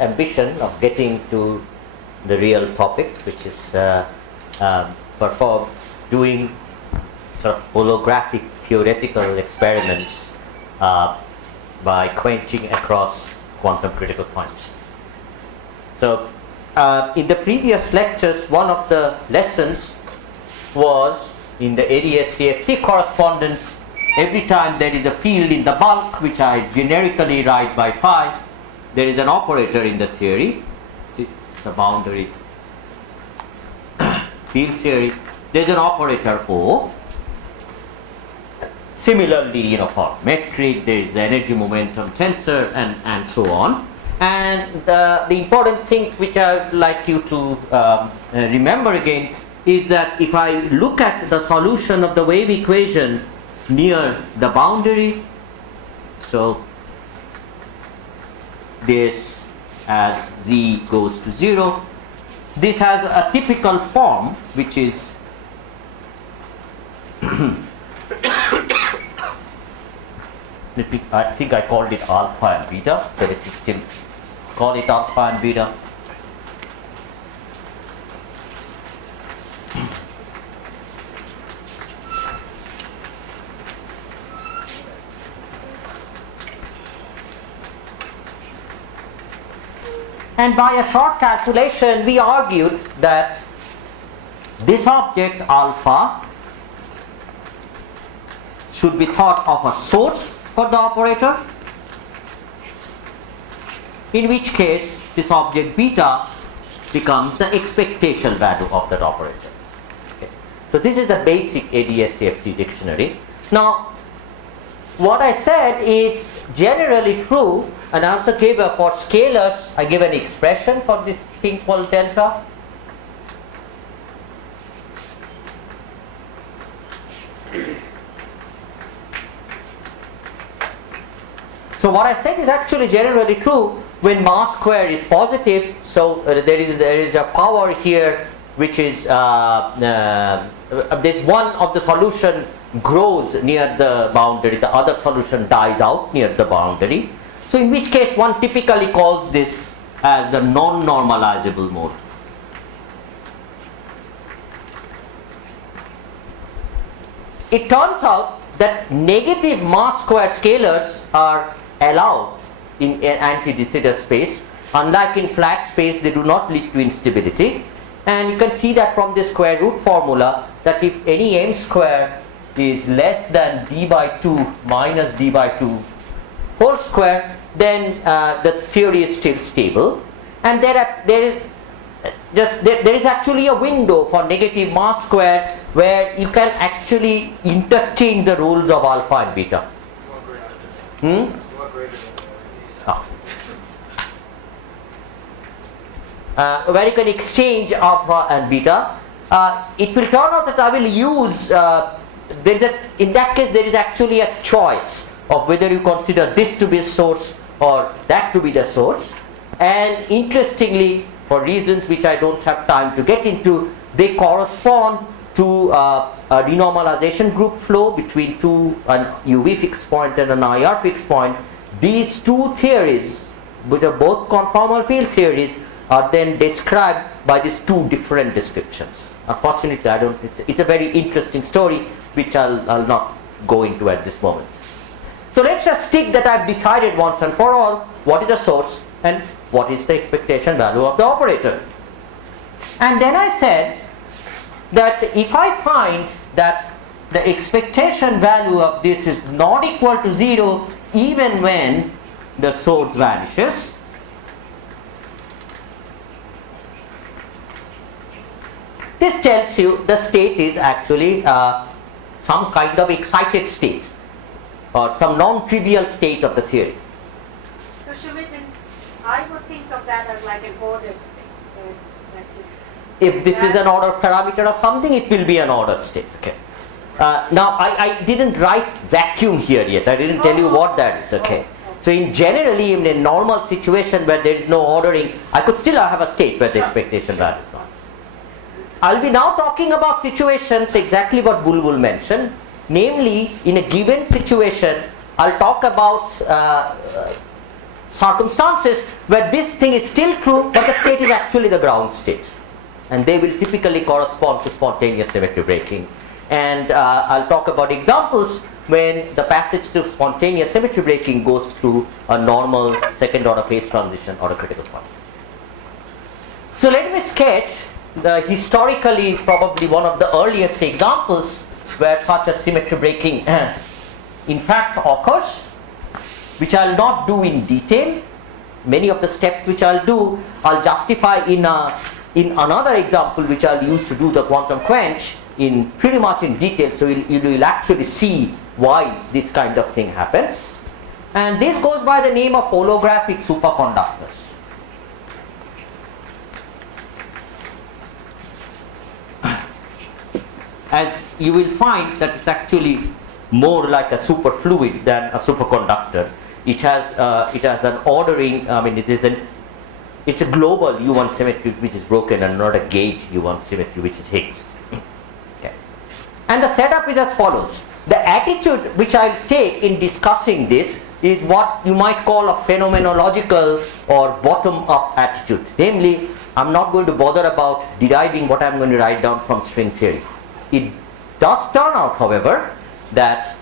ambition of getting to the real topic, which is doing sort of holographic theoretical experiments by quenching across quantum critical points. So in the previous lectures, one of the lessons was in the ADS-CFT correspondence, every time there is a field in the bulk, which I generically write by phi, there is an operator in the theory. It's a boundary field theory. There's an operator O. Similarly, for metric, there is the energy momentum tensor and so on. And the important thing which I would like you to remember again is that if I look at the solution of the wave equation near the boundary, so this as z goes to 0, this has a typical form which is I think I called it alpha and beta, so let me still call it alpha and beta. And by a short calculation, we argued that this object alpha should be thought of a source for the operator, in which case this object beta becomes the expectation value of that operator. Okay. So this is the basic ADS-CFT dictionary. Now, what I said is generally true, and I also gave for scalars, I give an expression for this thing called delta. So what I said is actually generally true when mass square is positive. So there is a power here which is this one of the solution grows near the boundary, the other solution dies out near the boundary. So in which case one typically calls this as the non-normalizable mode. It turns out that negative mass square scalars are allowed in anti-de Sitter space. Unlike in flat space, they do not lead to instability. And you can see that from the square root formula that if any m square is less than d by 2 minus d by 2 whole square, then the theory is still stable. And there is actually a window for negative mass square where you can actually interchange the rules of alpha and beta. Where you can exchange alpha and beta. It will turn out that I will use, in that case there is actually a choice of whether you consider this to be a source or that to be the source. And interestingly, for reasons which I don't have time to get into, they correspond to a renormalization group flow between an UV fixed point and an IR fixed point. These two theories, which are both conformal field theories, are then described by these two different descriptions. Unfortunately, it's a very interesting story which I'll not go into at this moment. So let's just stick that I've decided once and for all what is the source and what is the expectation value of the operator. And then I said that if I find that the expectation value of this is not equal to 0 even when the source vanishes, this tells you the state is actually some kind of excited state or some non-trivial state of the theory. So Sumit, I would think of that as like an ordered state. So if this is an ordered parameter of something, it will be an ordered state. Okay. Now I didn't write vacuum here yet. I didn't tell you what that is. Okay. So in generally in a normal situation where there is no ordering, I could still have a state where the expectation value is on. I'll be now talking about situations exactly what Bulbul mentioned. Namely, in a given situation, I'll talk about circumstances where this thing is still true, but the state is actually the ground state. And they will typically correspond to spontaneous symmetry breaking. And I'll talk about examples when the passage to spontaneous symmetry breaking goes through a normal second order phase transition or a critical point. So let me sketch the historically probably one of the earliest examples where such a symmetry breaking in fact occurs, which I'll not do in detail. Many of the steps which I'll do, I'll justify in another example which I'll use to do the quantum quench in pretty much in detail, so you will actually see why this kind of thing happens. And this goes by the name of holographic superconductors. As you will find that it's actually more like a superfluid than a superconductor. It has an ordering. I mean, it's a global U1 symmetry which is broken and not a gauge U1 symmetry which is Higgs. Okay. And the setup is as follows. The attitude which I'll take in discussing this is what you might call a phenomenological or bottom-up attitude. Namely, I'm not going to bother about deriving what I'm going to write down from string theory. It does turn out, however, that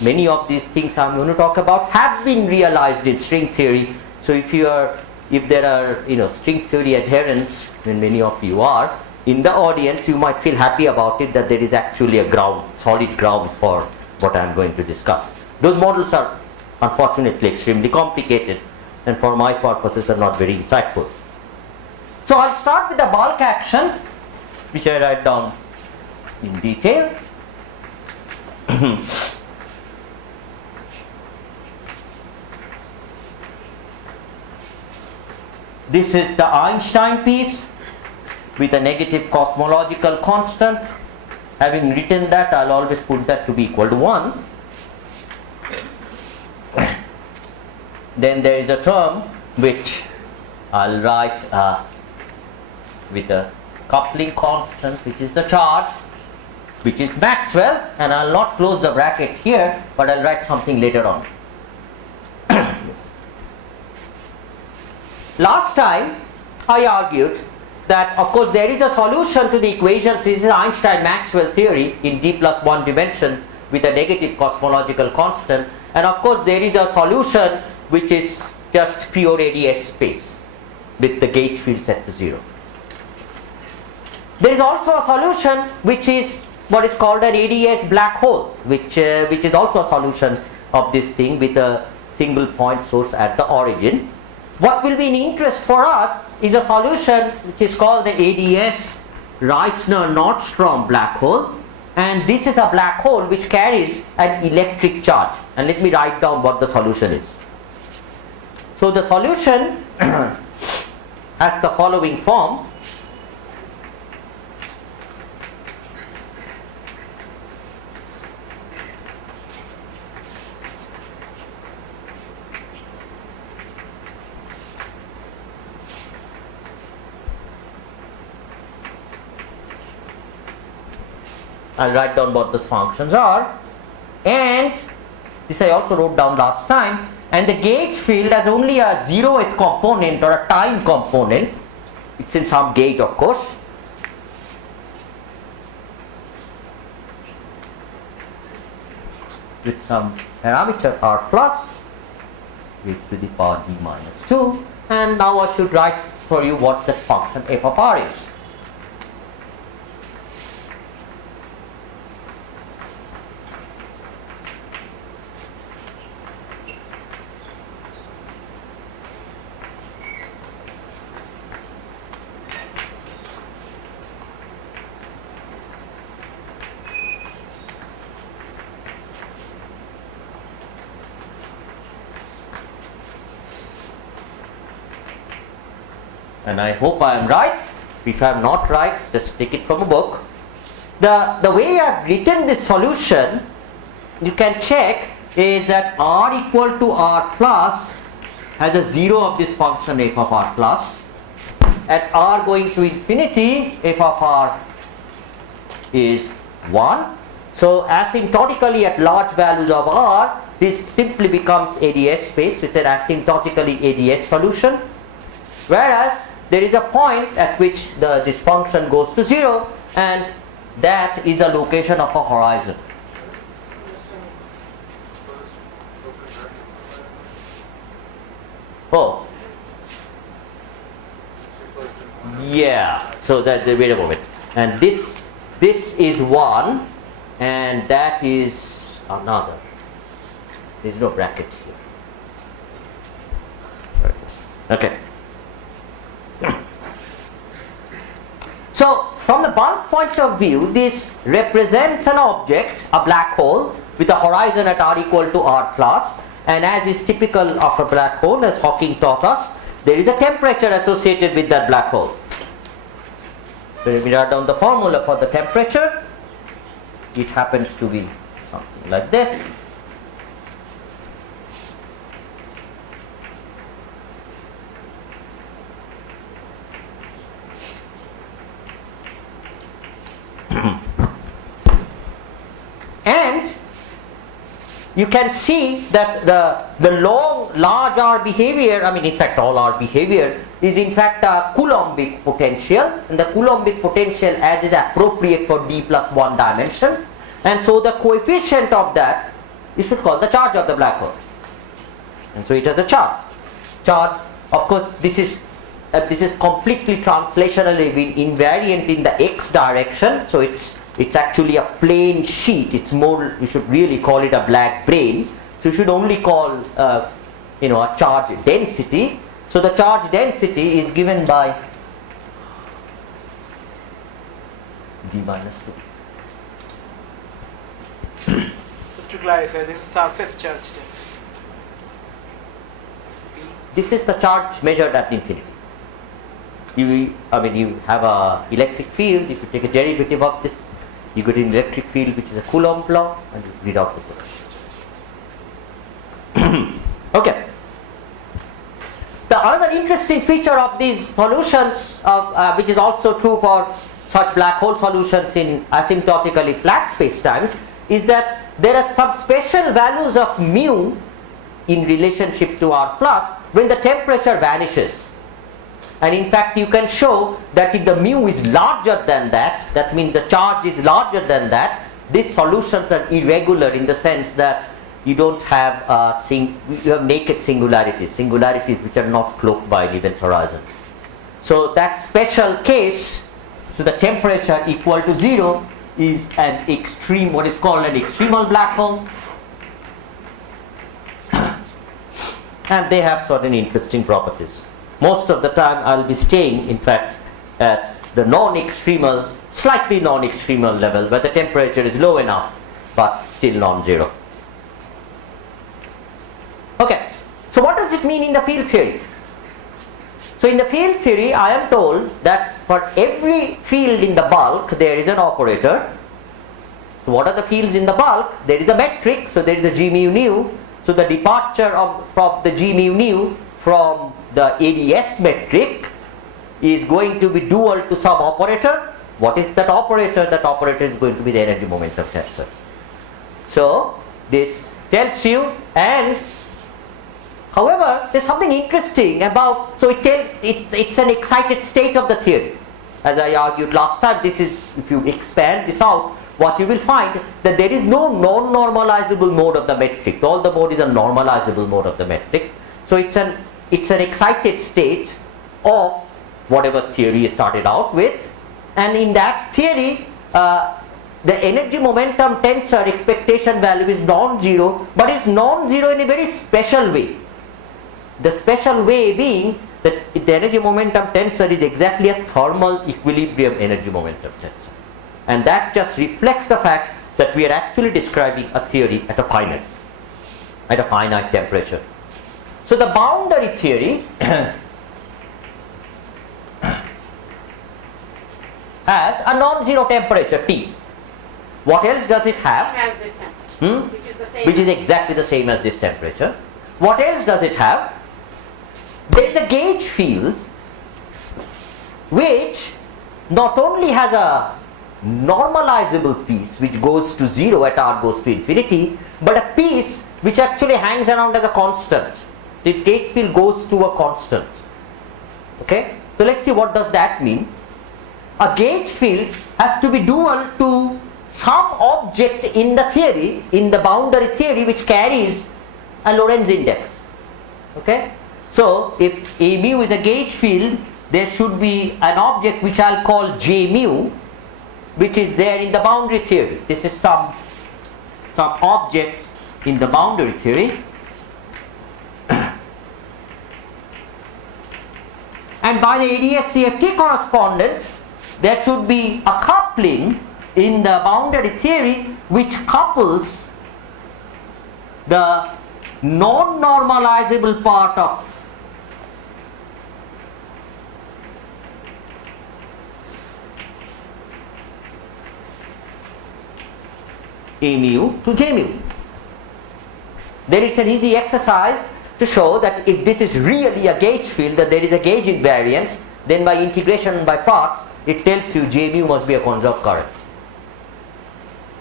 many of these things I'm going to talk about have been realized in string theory. So if there are string theory adherents, and many of you are in the audience, you might feel happy about it, that there is actually a solid ground for what I'm going to discuss. Those models are unfortunately extremely complicated, and for my purposes are not very insightful. So I'll start with the bulk action, which I write down in detail. This is the Einstein piece with a negative cosmological constant. Having written that, I'll always put that to be equal to 1. Then there is a term which I'll write with a coupling constant, which is the charge, which is Maxwell, and I'll not close the bracket here, but I'll write something later on. Yes. Last time I argued that of course there is a solution to the equations. This is Einstein-Maxwell theory in d+1 dimension with a negative cosmological constant, and of course there is a solution which is just pure ADS space with the gauge field set to 0. There is also a solution which is what is called an ADS black hole, which is also a solution of this thing with a single point source at the origin. What will be in interest for us is a solution which is called the ADS Reissner-Nordstrom black hole, and this is a black hole which carries an electric charge, and let me write down what the solution is. So the solution has the following form. I'll write down what those functions are, and this I also wrote down last time, and the gauge field has only a 0th component or a time component. It's in some gauge, of course. With some parameter r plus raised to the power d minus 2, and now I should write for you what that function f of r is. And I hope I am right. If I am not right, just take it from a book. The way I have written this solution, you can check, is that r equal to r plus has a 0 of this function f of r plus. At r going to infinity, f of r is 1. So asymptotically at large values of r, this simply becomes ADS space with an asymptotically ADS solution, whereas there is a point at which this function goes to 0, and that is a location of a horizon. Oh, yeah. So that's wait a moment. And this is one, and that is another. There is no bracket here. Okay. So from the bulk point of view, this represents an object, a black hole, with a horizon at r equal to r plus, and as is typical of a black hole, as Hawking taught us, there is a temperature associated with that black hole. So if we write down the formula for the temperature, it happens to be something like this. And you can see that the large R behavior, I mean in fact all R behavior, is in fact a Coulombic potential, and the Coulombic potential as is appropriate for d plus 1 dimension, and so the coefficient of that you should call the charge of the black hole, and so it has a charge. Of course this is completely translationally invariant in the x direction, so it's actually a plane sheet. It's more, we should really call it a black brain. So you should only call a charge density. So the charge density is given by d minus 2. Just to clarify, this is surface charge density. This is the charge measured at infinity. You have a electric field. If you take a derivative of this, you get an electric field which is a Coulomb law, and you read out the potential. Okay. The another interesting feature of these solutions, which is also true for such black hole solutions in asymptotically flat spacetimes, is that there are some special values of mu in relationship to R plus when the temperature vanishes. And in fact you can show that if the mu is larger than that, that means the charge is larger than that, these solutions are irregular in the sense that you don't have you have naked singularities which are not cloaked by an event horizon. So that special case, so the temperature equal to 0 is an extreme, what is called an extremal black hole, and they have certain interesting properties. Most of the time I'll be staying in fact at the non-extremal, slightly non-extremal level where the temperature is low enough but still non-zero. Okay, so what does it mean in the field theory? So in the field theory I am told that for every field in the bulk there is an operator. So what are the fields in the bulk? There is a metric, so there is a g mu nu. So the departure from the g mu nu from the ADS metric is going to be dual to some operator. What is that operator? That operator is going to be the energy momentum tensor. So this tells you, and however there's something interesting about, so it's an excited state of the theory. As I argued last time, this is, if you expand this out, what you will find that there is no non-normalizable mode of the metric. All the mode is a normalizable mode of the metric. So it's an excited state of whatever theory you started out with, and in that theory the energy momentum tensor expectation value is non-zero, but it's non-zero in a very special way. The special way being that the energy momentum tensor is exactly a thermal equilibrium energy momentum tensor, and that just reflects the fact that we are actually describing a theory at a finite temperature. So the boundary theory has a non-zero temperature T. What else does it have? As this temperature, Which is exactly the same as this temperature. What else does it have? There is a gauge field which not only has a normalizable piece which goes to 0 at r goes to infinity, but a piece which actually hangs around as a constant. The gauge field goes to a constant. Okay, so let's see what does that mean. A gauge field has to be dual to some object in the theory, in the boundary theory, which carries a Lorentz index. Okay, so if A mu is a gauge field, there should be an object which I'll call J mu, which is there in the boundary theory. This is some object in the boundary theory. And by the ADS-CFT correspondence, there should be a coupling in the boundary theory which couples the non-normalizable part of A mu to J mu. There is an easy exercise to show that if this is really a gauge field, that there is a gauge invariance, then by integration by parts, it tells you J mu must be a conserved current.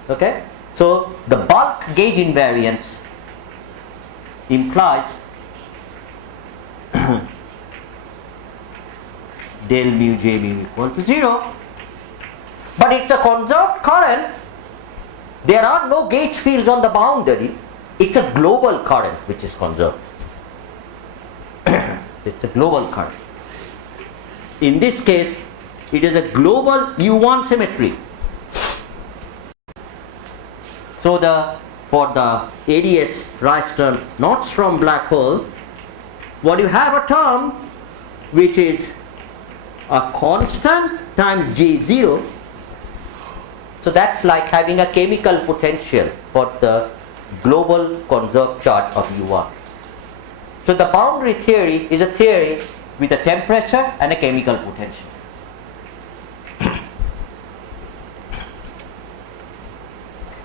Okay? So the bulk gauge invariance implies del mu J mu equal to 0. But it's a conserved current. There are no gauge fields on the boundary. It's a global current which is conserved. It's a global current. In this case, it is a global U1 symmetry. So for the ADS Rystrom Nordstrom black hole, what you have a term which is a constant times J0. So that's like having a chemical potential for the global conserved charge of U1. So the boundary theory is a theory with a temperature and a chemical potential.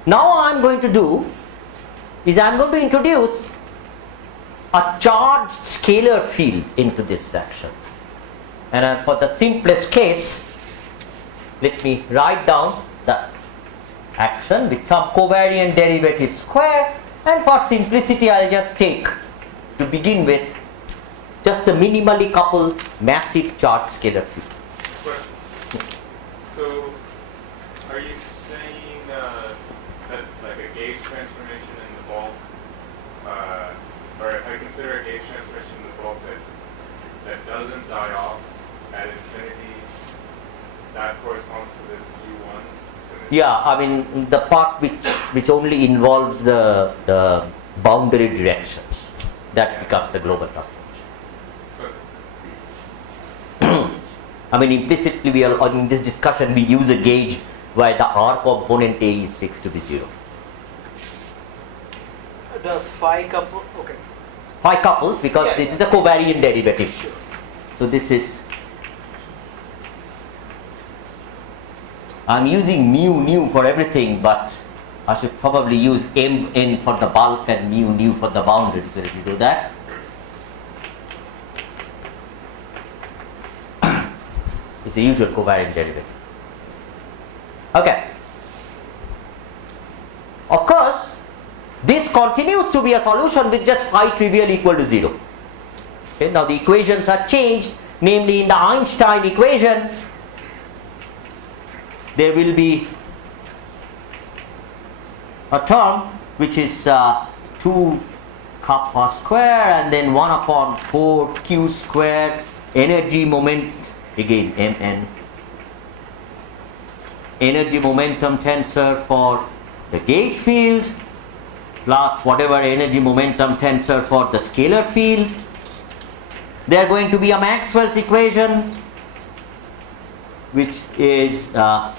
Now what I'm going to do is I'm going to introduce a charged scalar field into this section. And for the simplest case, let me write down the action with some covariant derivative square, and for simplicity I'll just take, to begin with, just a minimally coupled massive charged scalar field. Question. So, are you saying that like a gauge transformation in the bulk, or if I consider a gauge transformation in the bulk that doesn't die off at infinity, that corresponds to this U1? Yeah, I mean the part which only involves the boundary directions, that becomes a global transformation. I mean implicitly we are in this discussion we use a gauge where the R component A is fixed to be 0. Does phi couple? Okay. Phi couples because Yeah. this is a covariant derivative. Sure. So this is, I'm using mu for everything, but I should probably use mn for the bulk and mu for the boundary. So if you do that, it's the usual covariant derivative. Okay. Of course, this continues to be a solution with just phi trivial equal to 0. Okay, now the equations are changed, namely in the Einstein equation, there will be a term which is 2 kappa square and then 1 upon 4 q square energy moment, again mn, energy momentum tensor for the gauge field plus whatever energy momentum tensor for the scalar field. They are going to be a Maxwell's equation which is the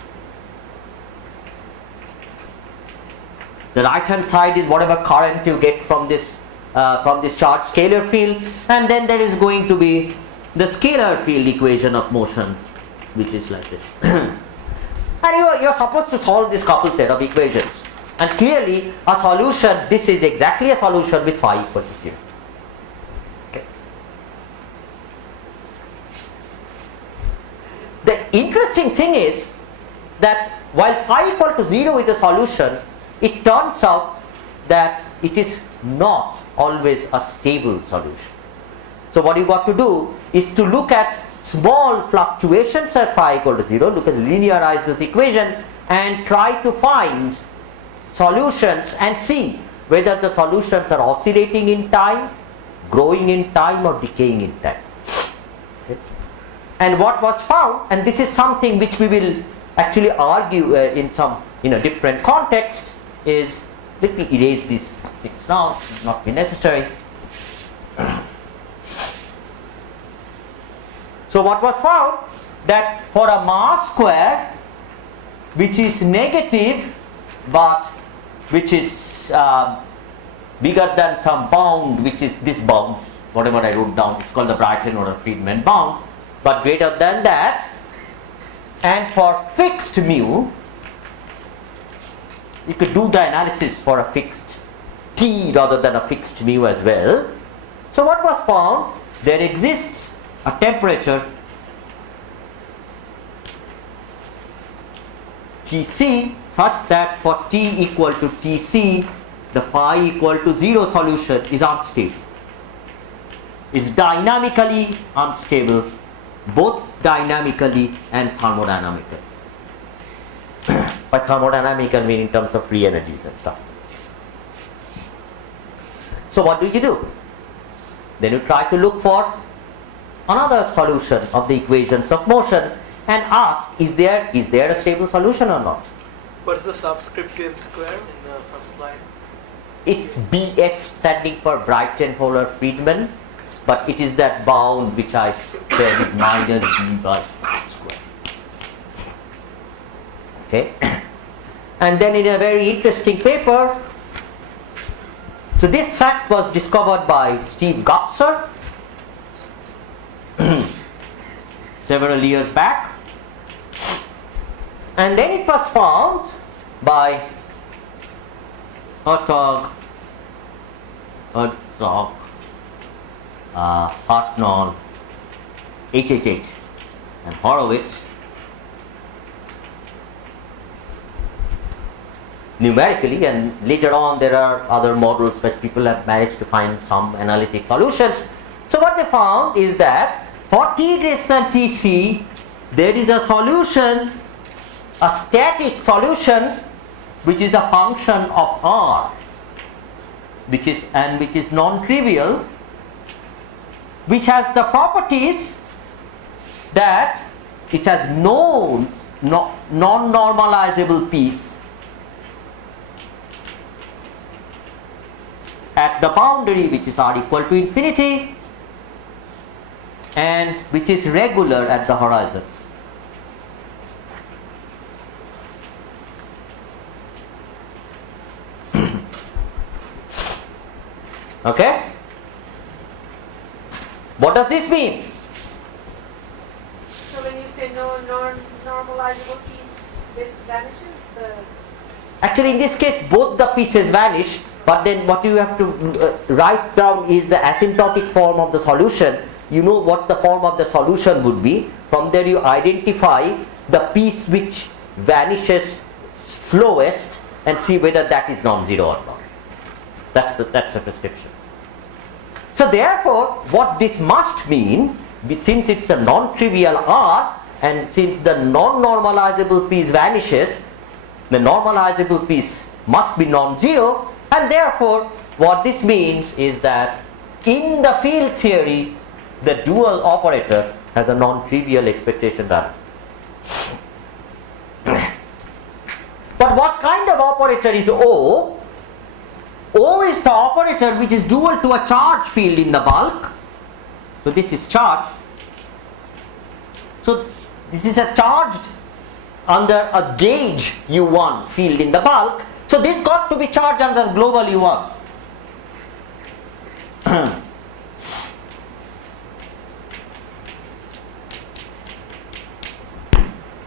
right hand side is whatever current you get from this charged scalar field, and then there is going to be the scalar field equation of motion which is like this. And you are supposed to solve this coupled set of equations, and clearly a solution, this is exactly a solution with phi equal to 0. Okay. The interesting thing is that while phi equal to 0 is a solution, it turns out that it is not always a stable solution. So what you got to do is to look at small fluctuations at phi equal to 0, look at linearize this equation and try to find solutions and see whether the solutions are oscillating in time, growing in time or decaying in time. Okay. And what was found, and this is something which we will actually argue in a different context, is, let me erase these things now, it will not be necessary. So what was found, that for a mass square which is negative but which is bigger than some bound, which is this bound, whatever I wrote down, it's called the Brighton or Friedman bound, but greater than that, and for fixed mu, you could do the analysis for a fixed t rather than a fixed mu as well. So what was found, there exists a temperature Tc such that for t equal to Tc, the phi equal to 0 solution is unstable. Is dynamically unstable, both dynamically and thermodynamically. By thermodynamical I mean in terms of free energies and stuff. So what do? Then you try to look for another solution of the equations of motion and ask, is there a stable solution or not? What's the subscript to m square in the first slide? It's BF standing for Brighton-Holler Friedman, but it is that bound which I said is minus b by square. Okay? And then in a very interesting paper, so this fact was discovered by Steve Gopser several years back, and then it was found by Hartog, Hartnell, HHH and Horowitz numerically, and later on there are other models which people have managed to find some analytic solutions. So what they found is that for t greater than Tc, there is a solution, a static solution, which is the function of R, which is non-trivial, which has the properties that it has no non-normalizable piece at the boundary, which is R equal to infinity, and which is regular at the horizon. Okay? What does this mean? So when you say no normalizable piece, this vanishes? Actually, in this case, both the pieces vanish, but then what you have to write down is the asymptotic form of the solution. You know what the form of the solution would be. From there you identify the piece which vanishes slowest and see whether that is non-zero or not. That's a prescription. So therefore, what this must mean, since it's a non-trivial R, and since the non-normalizable piece vanishes, the normalizable piece must be non-zero, and therefore what this means is that in the field theory, the dual operator has a non-trivial expectation value. But what kind of operator is O? O is the operator which is dual to a charge field in the bulk. So this is charged. So this is a charged under a gauge U1 field in the bulk. So this got to be charged under global U1.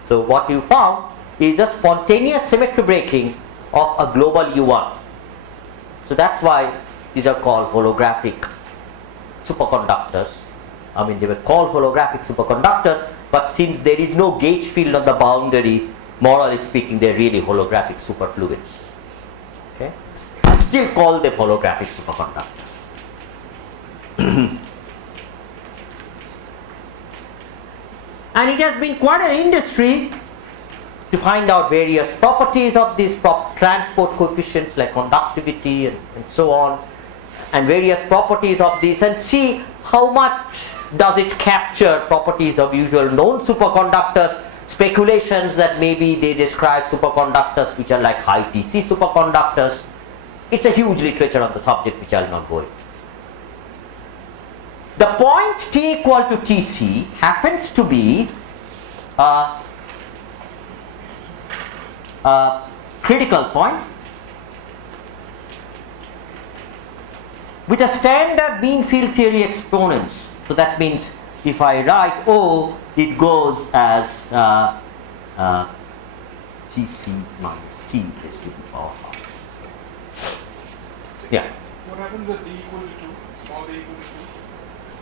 So what you found is a spontaneous symmetry breaking of a global U1. So that's why these are called holographic superconductors. I mean, they were called holographic superconductors, but since there is no gauge field on the boundary, morally speaking, they're really holographic superfluids. Okay? still call them holographic superconductors. And it has been quite an industry to find out various properties of these transport coefficients like conductivity and so on, and various properties of these, and see how much does it capture properties of usual known superconductors. Speculations that maybe they describe superconductors which are like high TC superconductors. It's a huge literature on the subject which I'll not go into. The point T equal to Tc happens to be a critical point with a standard mean field theory exponents. So that means if I write O, it goes as Tc minus T raised to the power half. Yeah. What happens at d equal to 2? Small d equal to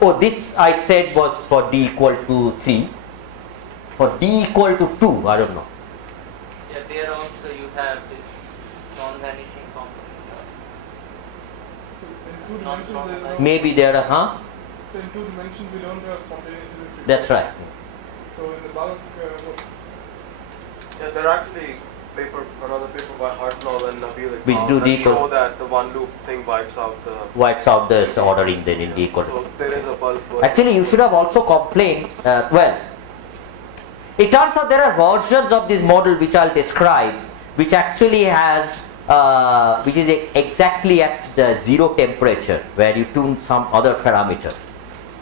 2? Oh, this I said was for d equal to 3. For d equal to 2, I don't know. Yeah, there also you have this non-vanishing component. So in 2 dimensions there is no, Maybe there are, huh? so in 2 dimensions we don't have spontaneous electric. That's right. So in the bulk, what? Yeah, there are actually another paper by Hartnell and Nabil Which do that the show that the one loop thing wipes out the. Wipes out this ordering then in d equal to So 2. there is a bulk. Actually, you should have also complained, well, it turns out there are versions of this model which I'll describe, which actually has, which is exactly at the 0 temperature, where you tune some other parameter.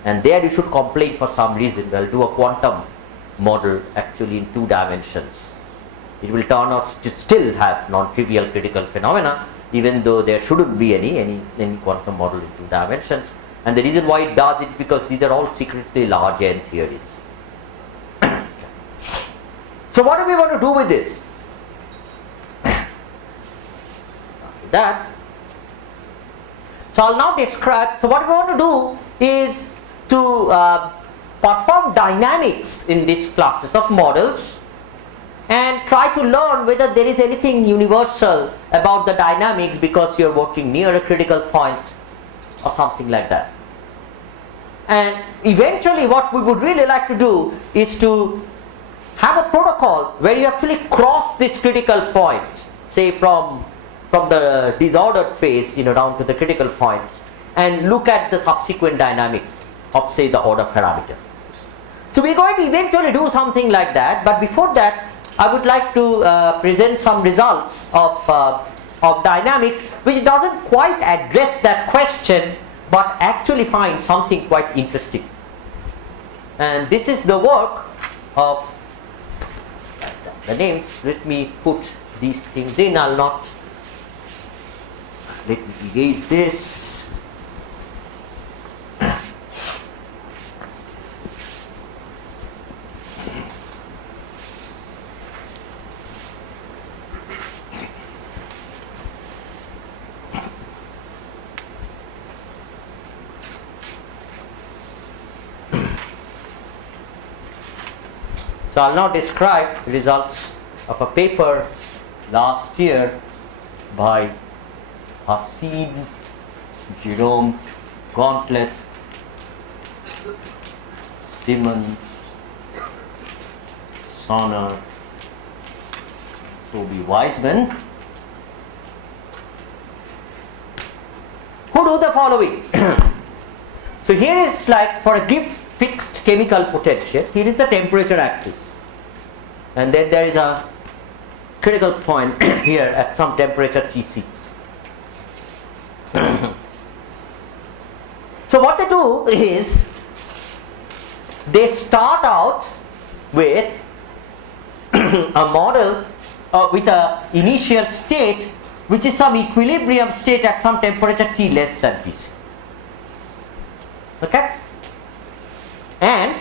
And there you should complain for some reason. We'll do a quantum model actually in 2 dimensions. It will turn out to still have non-trivial critical phenomena, even though there shouldn't be any quantum model in 2 dimensions. And the reason why it does it because these are all secretly large n theories. So what do we want to do with this? That. So I'll now describe. So what we want to do is to perform dynamics in these classes of models and try to learn whether there is anything universal about the dynamics because you're working near a critical point or something like that. And eventually what we would really like to do is to have a protocol where you actually cross this critical point, say from the disordered phase, down to the critical point, and look at the subsequent dynamics of, say, the order parameter. So we're going to eventually do something like that, but before that I would like to present some results of dynamics which doesn't quite address that question but actually find something quite interesting. And this is the work of the names. Let me put these things in. I'll not. Let me erase this. So I'll now describe the results of a paper last year by Hassin, Jerome, Gauntlet, Simmons, Sonner, Toby Wiseman, who do the following. So here is like for a given fixed chemical potential, here is the temperature axis, and then there is a critical point here at some temperature Tc. So what they do is they start out with a model with a initial state which is some equilibrium state at some temperature T less than Tc. Okay? And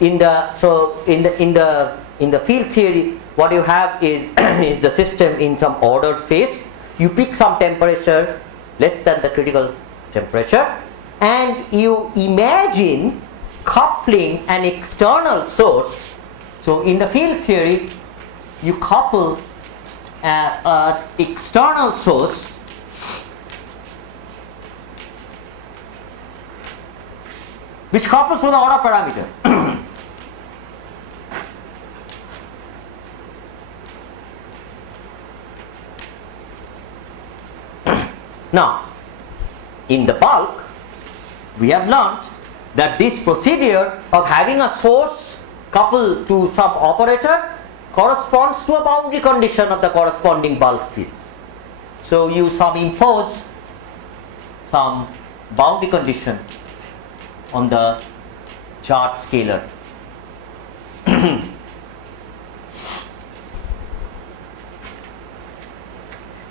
in the field theory, what you have is is the system in some ordered phase. You pick some temperature less than the critical temperature, and you imagine coupling an external source. So in the field theory, you couple an external source which couples to the order parameter. Now, in the bulk, we have learnt that this procedure of having a source coupled to some operator corresponds to a boundary condition of the corresponding bulk fields. So you impose some boundary condition on the charge scalar.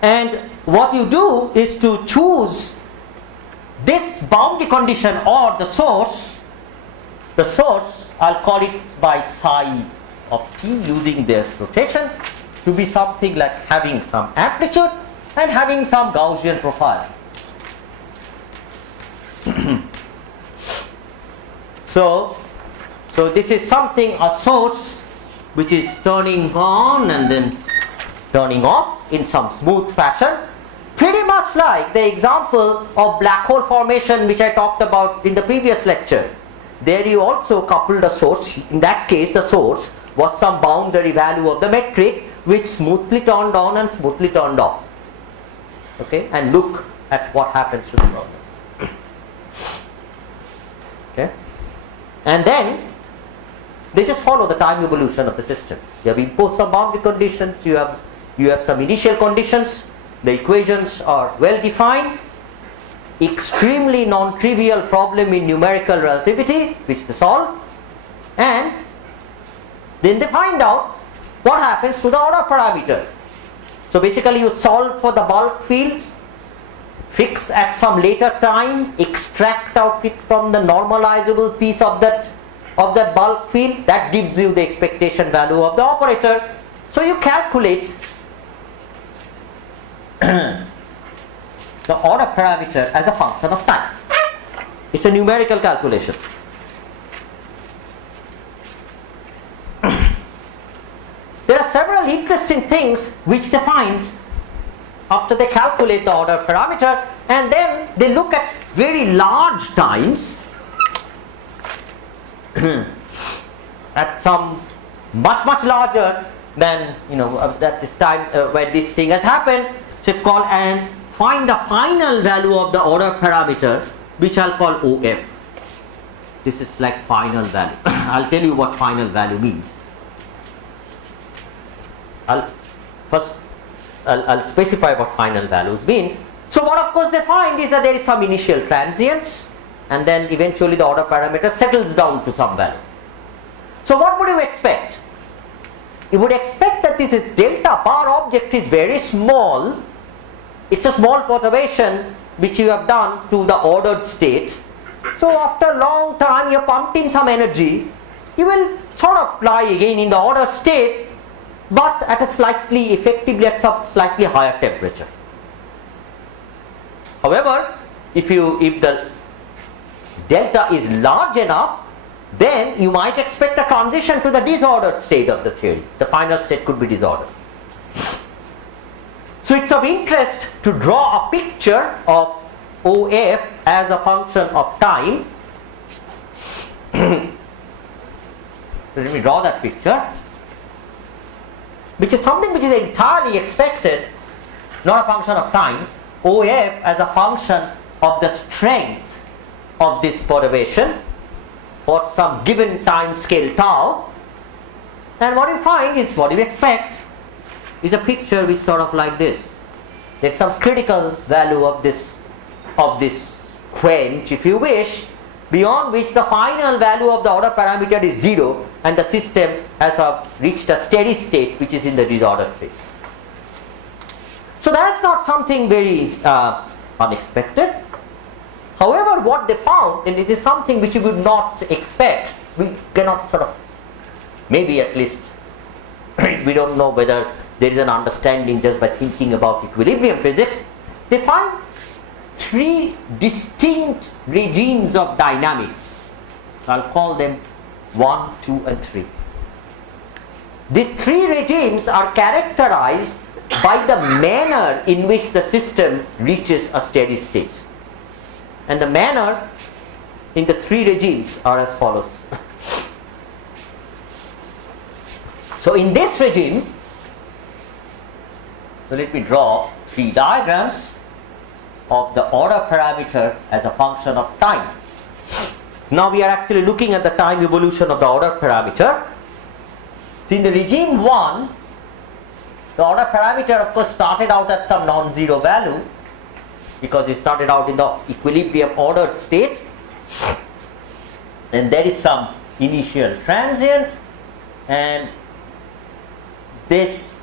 And what you do is to choose this boundary condition or the source, I'll call it by psi of t using this rotation, to be something like having some amplitude and having some Gaussian profile. So this is something, a source which is turning on and then turning off in some smooth fashion, pretty much like the example of black hole formation which I talked about in the previous lecture. There you also coupled a source. In that case, the source was some boundary value of the metric which smoothly turned on and smoothly turned off. Okay, and look at what happens to the problem. Okay, and then they just follow the time evolution of the system. You have imposed some boundary conditions, you have some initial conditions, the equations are well defined, extremely non-trivial problem in numerical relativity which they solve, and then they find out what happens to the order parameter. So basically you solve for the bulk field, fix at some later time, extract out it from the normalizable piece of that bulk field, that gives you the expectation value of the operator. So you calculate the order parameter as a function of time. It's a numerical calculation. There are several interesting things which they find after they calculate the order parameter, and then they look at very large times at some much larger than at this time where this thing has happened. So call and find the final value of the order parameter, which I'll call OF. This is like final value. I'll tell you what final value means. I'll specify what final values means. So what of course they find is that there is some initial transients, and then eventually the order parameter settles down to some value. So what would you expect? You would expect that this is delta bar object is very small. It's a small perturbation which you have done to the ordered state. So after a long time you have pumped in some energy, you will sort of lie again in the ordered state, but at a effectively at some slightly higher temperature. However, if the delta is large enough, then you might expect a transition to the disordered state of the theory. The final state could be disordered. So it's of interest to draw a picture of OF as a function of time. Let me draw that picture, which is something which is entirely expected, not a function of time. OF as a function of the strength of this perturbation for some given time scale tau. And what you find is, what you expect is a picture which sort of like this. There's some critical value of this quench, if you wish, beyond which the final value of the order parameter is 0 and the system has reached a steady state which is in the disordered phase. So that's not something very unexpected. However, what they found, and it is something which you would not expect, we cannot maybe at least, we don't know whether there is an understanding just by thinking about equilibrium physics. They find 3 distinct regimes of dynamics. I'll call them 1, 2 and 3. These 3 regimes are characterized by the manner in which the system reaches a steady state. And the manner in the three regimes are as follows. So in this regime, so let me draw three diagrams of the order parameter as a function of time. Now we are actually looking at the time evolution of the order parameter. So in the regime 1, the order parameter of course started out at some non-zero value because it started out in the equilibrium ordered state, and there is some initial transient, and this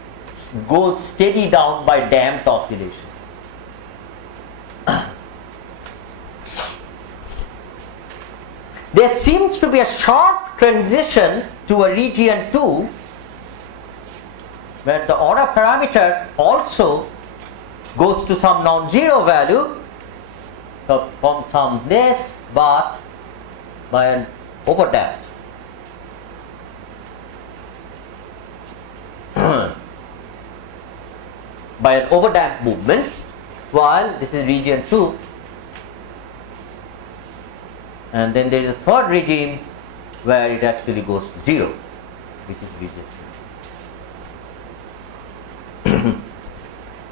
goes steady down by damped oscillation. There seems to be a sharp transition to a region 2 where the order parameter also goes to some non-zero value, so from some this, but by an overdamped. By an overdamped movement, while this is region 2, and then there is a third regime where it actually goes to 0, which is region 3.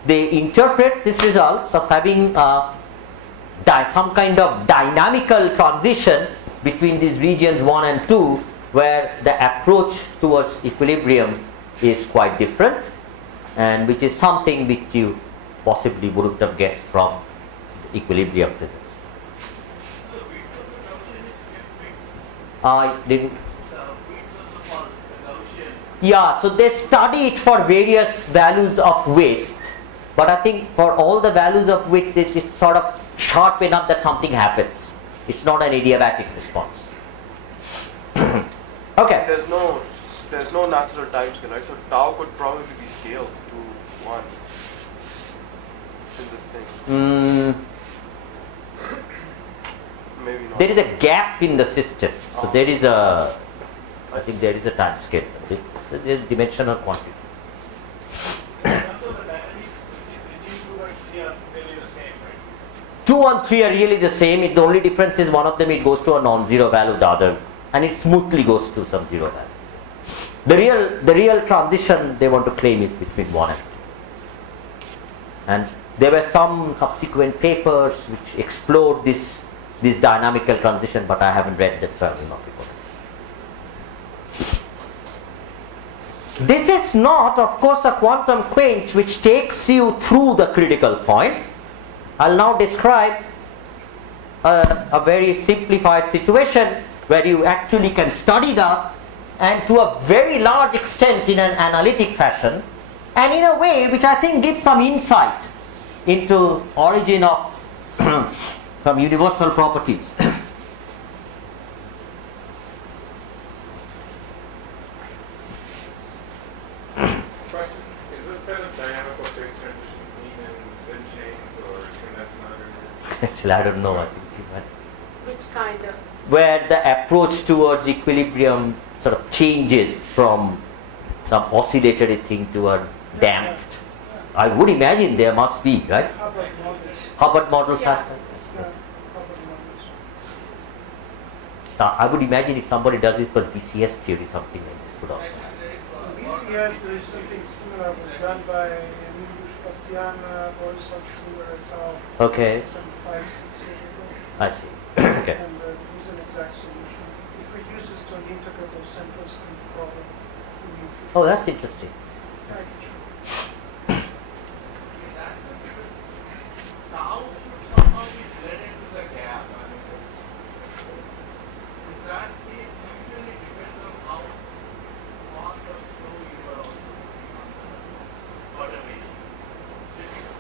They interpret this result of having some kind of dynamical transition between these regions 1 and 2, where the approach towards equilibrium is quite different, and which is something which you possibly wouldn't have guessed from equilibrium physics. I didn't. Yeah, so they study it for various values of width, but I think for all the values of width, it's sort of sharp enough that something happens. It's not an adiabatic response. Okay. There's no natural time scale, right? So tau could probably be scaled to 1 in this thing. Maybe not. There is a gap in the system, so there is a. I think there is a time scale. There's dimensional quantity. 2 and 3 are really the same. The only difference is one of them it goes to a non-zero value, the other, and it smoothly goes to some zero value. The real transition they want to claim is between 1 and 2. And there were some subsequent papers which explored this dynamical transition, but I haven't read that, so I will not report. This is not, of course, a quantum quench which takes you through the critical point. I'll now describe a very simplified situation where you actually can study that, and to a very large extent in an analytic fashion, and in a way which I think gives some insight into origin of some universal properties. Question, is this kind of dynamical phase transition seen in spin chains or condensed-matter? Actually, I don't know. I think Which kind of? where the approach towards equilibrium sort of changes from some oscillatory thing to a damped. I would imagine there must be, right? Hubbard models. Yeah. I would imagine if somebody does it for BCS theory, something like this would also. BCS, there is something similar, was done by Emilio Borisov, Schrödinger et al. Okay. Some 5-6 years ago. I see. Okay. And use an exact solution. It reduces to an integrable central scheme problem. Oh, that's interesting.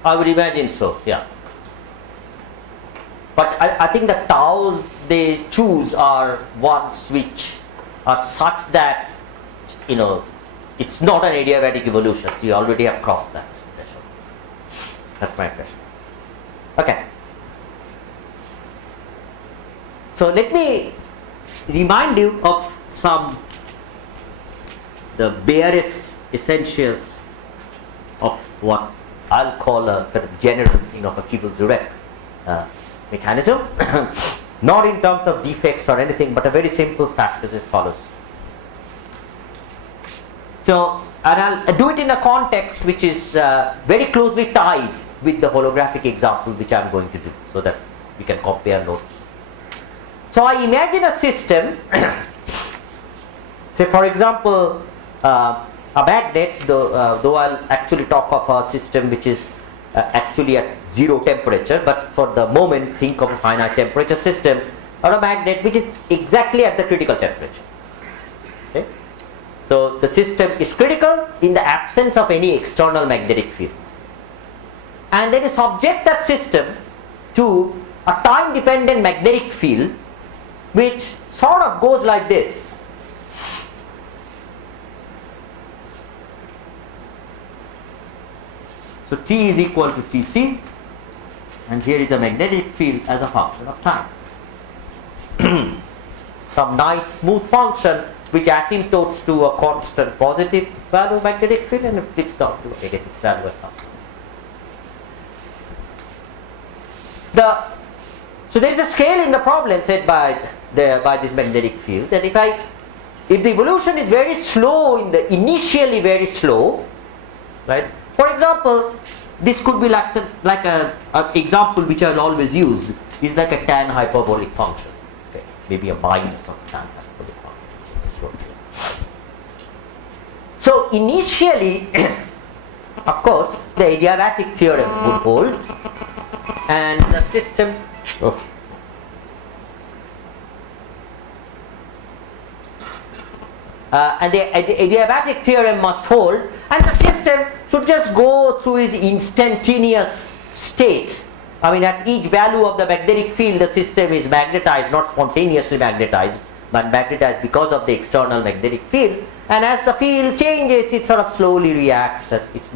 I would imagine so, yeah. But I think the taus they choose are ones which are such that, it's not an adiabatic evolution. So you already have crossed that threshold. That's my impression. Okay. So let me remind you of the barest essentials of what I'll call a kind of general thing of a Kibble-Zurek mechanism, not in terms of defects or anything, but a very simple fact is as follows. So, and I'll do it in a context which is very closely tied with the holographic example which I'm going to do, so that we can compare notes. So I imagine a system, say for example, a magnet, though I'll actually talk of a system which is actually at zero temperature, but for the moment think of a finite temperature system, or a magnet which is exactly at the critical temperature. Okay? So the system is critical in the absence of any external magnetic field. And then you subject that system to a time-dependent magnetic field which sort of goes like this. So T is equal to Tc, and here is a magnetic field as a function of time. Some nice smooth function which asymptotes to a constant positive value magnetic field and it flips down to a negative value at some point. So there is a scale in the problem set by this magnetic field, that if the evolution is very slow, initially very slow, right? For example, this could be like a example which I will always use is like a tan hyperbolic function. Okay, maybe a minus of tan hyperbolic function. So initially, of course, the Adiabatic theorem would hold, and the system and the Adiabatic theorem must hold, and the system should just go through its instantaneous state. I mean, at each value of the magnetic field, the system is magnetized, not spontaneously magnetized, but magnetized because of the external magnetic field. And as the field changes, it sort of slowly reacts, and its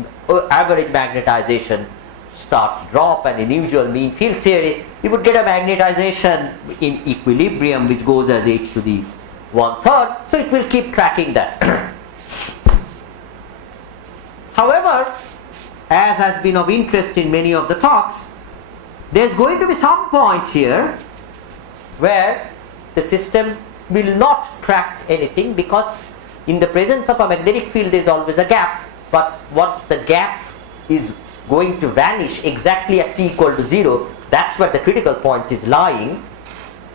average magnetization starts to drop, and in usual mean field theory, you would get a magnetization in equilibrium which goes as h to the 1/3, so it will keep tracking that. However, as has been of interest in many of the talks, there's going to be some point here where the system will not track anything, because in the presence of a magnetic field there is always a gap, but once the gap is going to vanish exactly at t equal to 0, that's where the critical point is lying.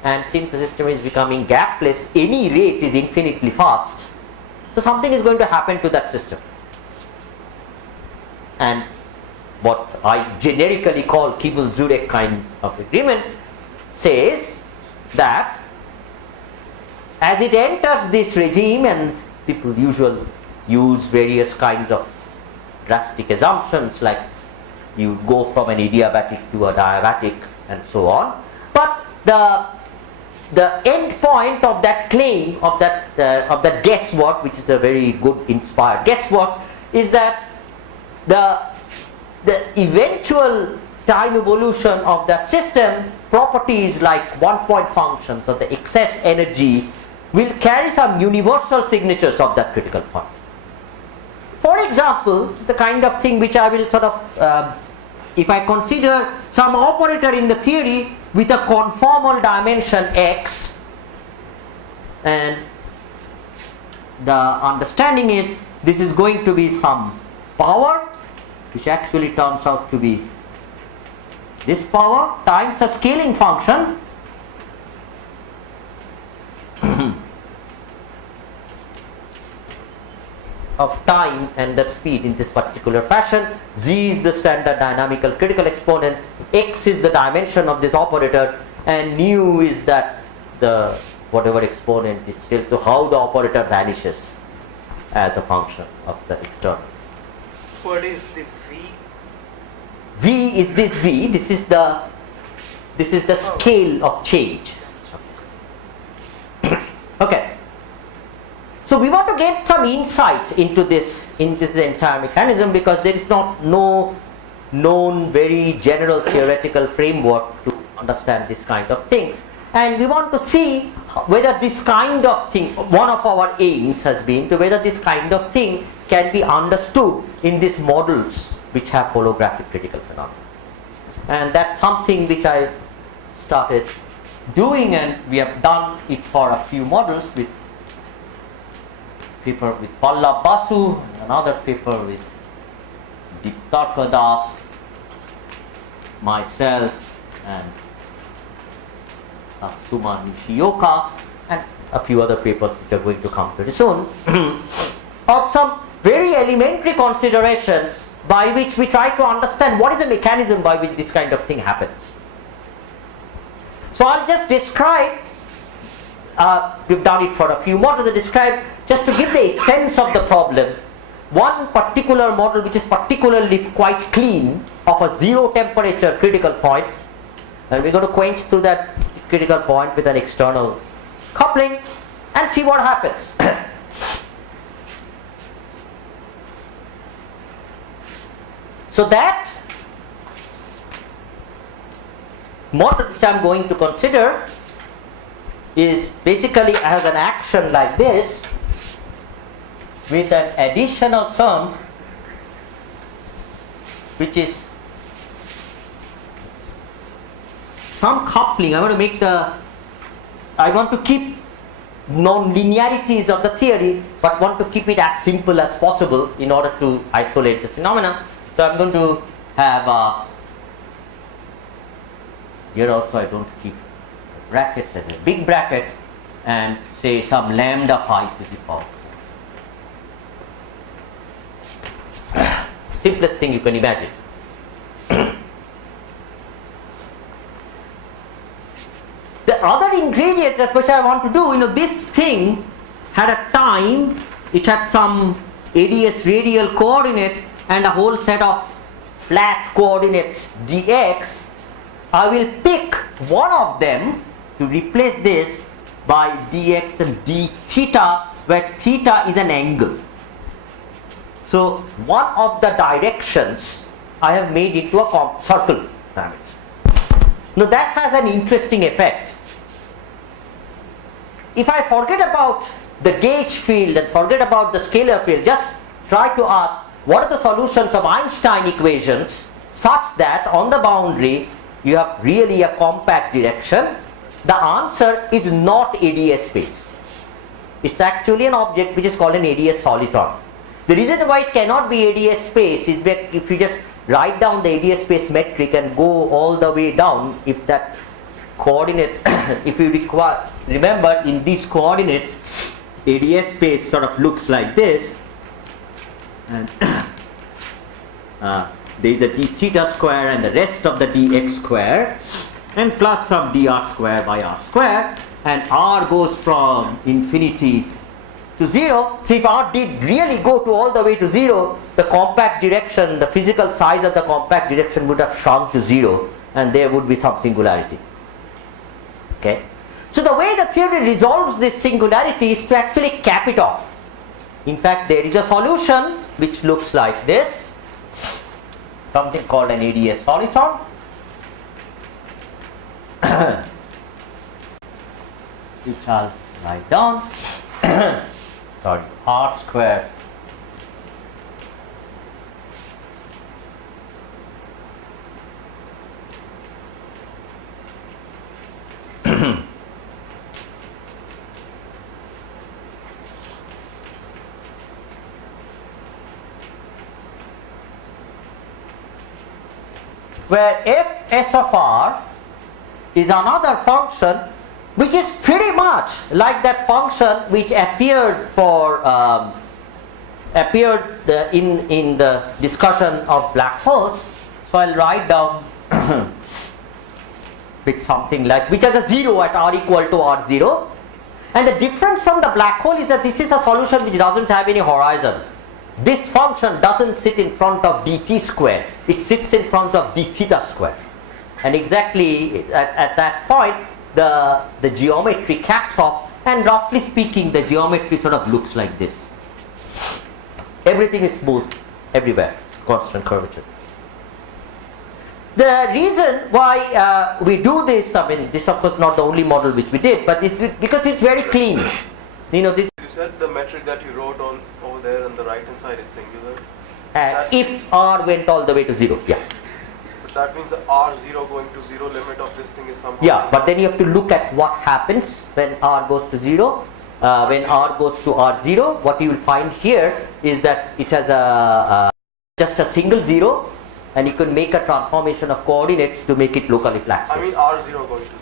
And since the system is becoming gapless, any rate is infinitely fast. So something is going to happen to that system. And what I generically call Kibble-Zurek kind of agreement says that as it enters this regime, and people usually use various kinds of drastic assumptions, like you go from an adiabatic to a diabatic and so on, but the end point of that claim, of that guesswork, which is a very good inspired guesswork, is that the eventual time evolution of that system, properties like one-point functions or the excess energy will carry some universal signatures of that critical point. For example, the kind of thing which I will sort of, if I consider some operator in the theory with a conformal dimension x, and the understanding is this is going to be some power which actually turns out to be this power times a scaling function of time and that speed in this particular fashion. Z is the standard dynamical critical exponent, x is the dimension of this operator, and nu is that the whatever exponent is still. So how the operator vanishes as a function of the external. What is this V? V is this V. This is the scale of change. Okay. So we want to get some insight into this entire mechanism, because there is no known very general theoretical framework to understand this kind of things, and we want to see whether this kind of thing, one of our aims has been to whether this kind of thing can be understood in these models which have holographic critical phenomena. And that's something which I started doing, and we have done it for a few models with paper with Pallab Basu, another paper with Diptarka Das, myself, and Suma Nishioka, and a few other papers which are going to come pretty soon, of some very elementary considerations by which we try to understand what is the mechanism by which this kind of thing happens. So I'll just describe, we've done it for a few models, describe just to give the sense of the problem, one particular model which is particularly quite clean of a zero temperature critical point, and we're going to quench through that critical point with an external coupling and see what happens. So that model which I'm going to consider is basically has an action like this with an additional term which is some coupling. I want to keep non-linearities of the theory, but want to keep it as simple as possible in order to isolate the phenomena. So I'm going to have here also I don't keep brackets and a big bracket, and say some lambda phi to the power. Simplest thing you can imagine. The other ingredient that which I want to do, this thing had a time, it had some ADS radial coordinate and a whole set of flat coordinates dx. I will pick one of them to replace this by dx and d theta, where theta is an angle. So one of the directions I have made into a circle dimension. Now that has an interesting effect. If I forget about the gauge field and forget about the scalar field, just try to ask what are the solutions of Einstein equations such that on the boundary you have really a compact direction. The answer is not ADS space. It's actually an object which is called an ADS soliton. The reason why it cannot be ADS space is that if you just write down the ADS space metric and go all the way down, if that coordinate, if you remember in these coordinates, ADS space sort of looks like this, and there is a d theta square and the rest of the dx square, and plus some dr square by r square, and r goes from infinity to 0. So if r did really go to all the way to 0, the compact direction, the physical size of the compact direction would have shrunk to 0, and there would be some singularity. Okay. So the way the theory resolves this singularity is to actually cap it off. In fact, there is a solution which looks like this, something called an ADS soliton. Which I'll write down. Sorry, r square where f s of r is another function which is pretty much like that function which appeared for in the discussion of black holes. So I'll write down with something like, which has a 0 at r equal to r0, and the difference from the black hole is that this is a solution which doesn't have any horizon. This function doesn't sit in front of dt square, it sits in front of d theta square, and exactly at that point the geometry caps off, and roughly speaking the geometry sort of looks like this. Everything is smooth everywhere, constant curvature. The reason why we do this, this of course not the only model which we did, but it's because it's very clean. This. You said the metric that you wrote on over there on the right hand side is singular. if R went all the way to 0. Yeah. So that means the R0 going to 0 limit of this thing is somehow. Yeah, but then you have to look at what happens when R goes to 0. When R goes to R0, what you will find here is that it has just a single 0, and you can make a transformation of coordinates to make it locally flat space. I mean R0 going to 0.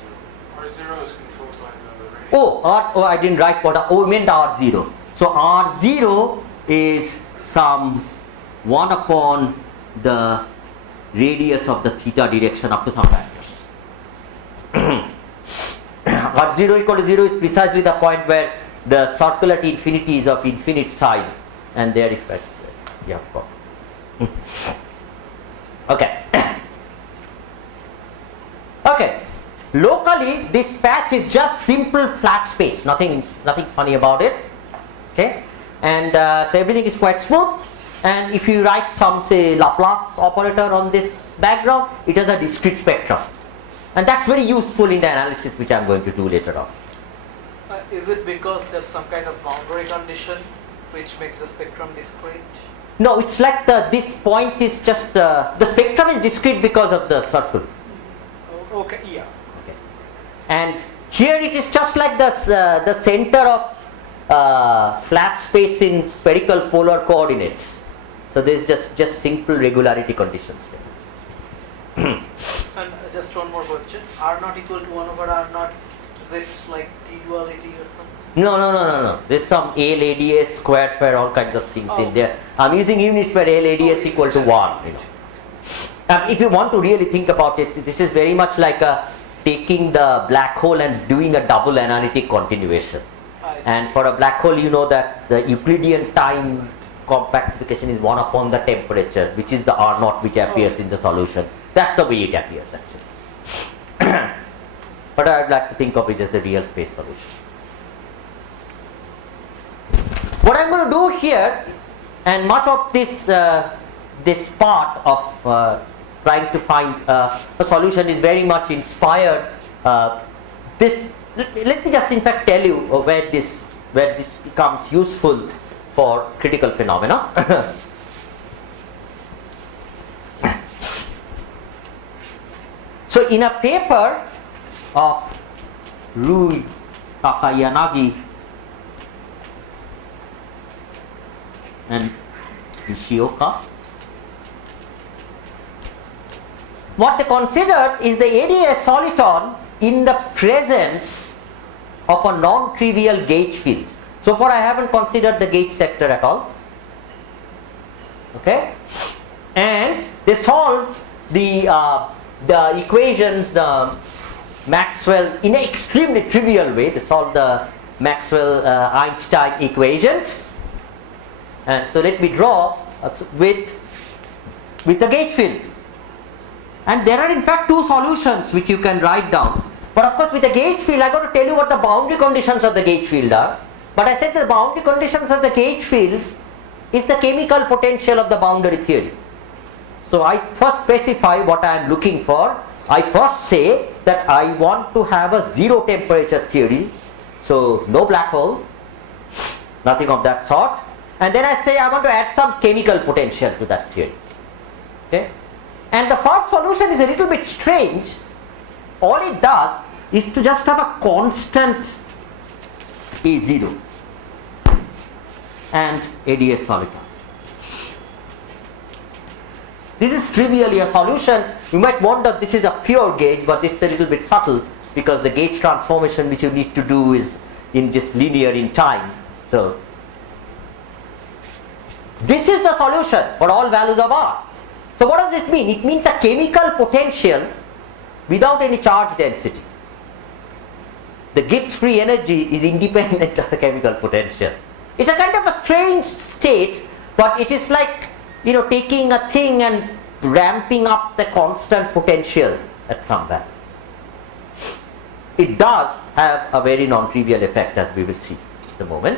R0 is controlled by the radius. Oh, I didn't write what I meant R0. So R0 is some 1 upon the radius of the theta direction up to some value. R0 equal to 0 is precisely the point where the circle at infinity is of infinite size, and there is yeah, okay. Okay. Locally, this patch is just simple flat space. Nothing funny about it. Okay. And so everything is quite smooth. And if you write some, say, Laplace operator on this background, it has a discrete spectrum. And that's very useful in the analysis which I'm going to do later on. Is it because there's some kind of boundary condition which makes the spectrum discrete? No, it's like this point is just, the spectrum is discrete because of the circle. Oh, okay, yeah. Okay. And here it is just like the center of flat space in spherical polar coordinates. So there's just simple regularity conditions there. And just one more question. R not equal to 1 over R not, is it like T-duality or something? No. There's some ALADS squared for all kinds of things in there. I'm using units where ALADS equal to 1. You know. If you want to really think about it, this is very much like taking the black hole and doing a double analytic continuation. And for a black hole, you know that the Euclidean time compactification is 1 upon the temperature, which is the R naught which appears in the solution. That's the way it appears actually. But I'd like to think of it as a real space solution. What I'm going to do here, and much of this this part of trying to find a solution is very much inspired. Let me just in fact tell you where this becomes useful for critical phenomena. So in a paper of Rui Takayanagi and Nishioka, what they considered is the ADS soliton in the presence of a non-trivial gauge field. So far I haven't considered the gauge sector at all. Okay, and they solved the equations, the Maxwell, in an extremely trivial way. They solved the Maxwell-Einstein equations. And so let me draw with the gauge field. And there are in fact two solutions which you can write down. But of course with the gauge field, I got to tell you what the boundary conditions of the gauge field are. But I said the boundary conditions of the gauge field is the chemical potential of the boundary theory. So I first specify what I am looking for. I first say that I want to have a zero temperature theory. So no black hole, nothing of that sort. And then I say I want to add some chemical potential to that theory. Okay? And the first solution is a little bit strange. All it does is to just have a constant A0 and ADS soliton. This is trivially a solution. You might wonder this is a pure gauge, but it's a little bit subtle because the gauge transformation which you need to do is in just linear in time. So this is the solution for all values of R. So what does this mean? It means a chemical potential without any charge density. The Gibbs free energy is independent of the chemical potential. It's a kind of a strange state, but it is like, taking a thing and ramping up the constant potential at some value. It does have a very non-trivial effect, as we will see in a moment.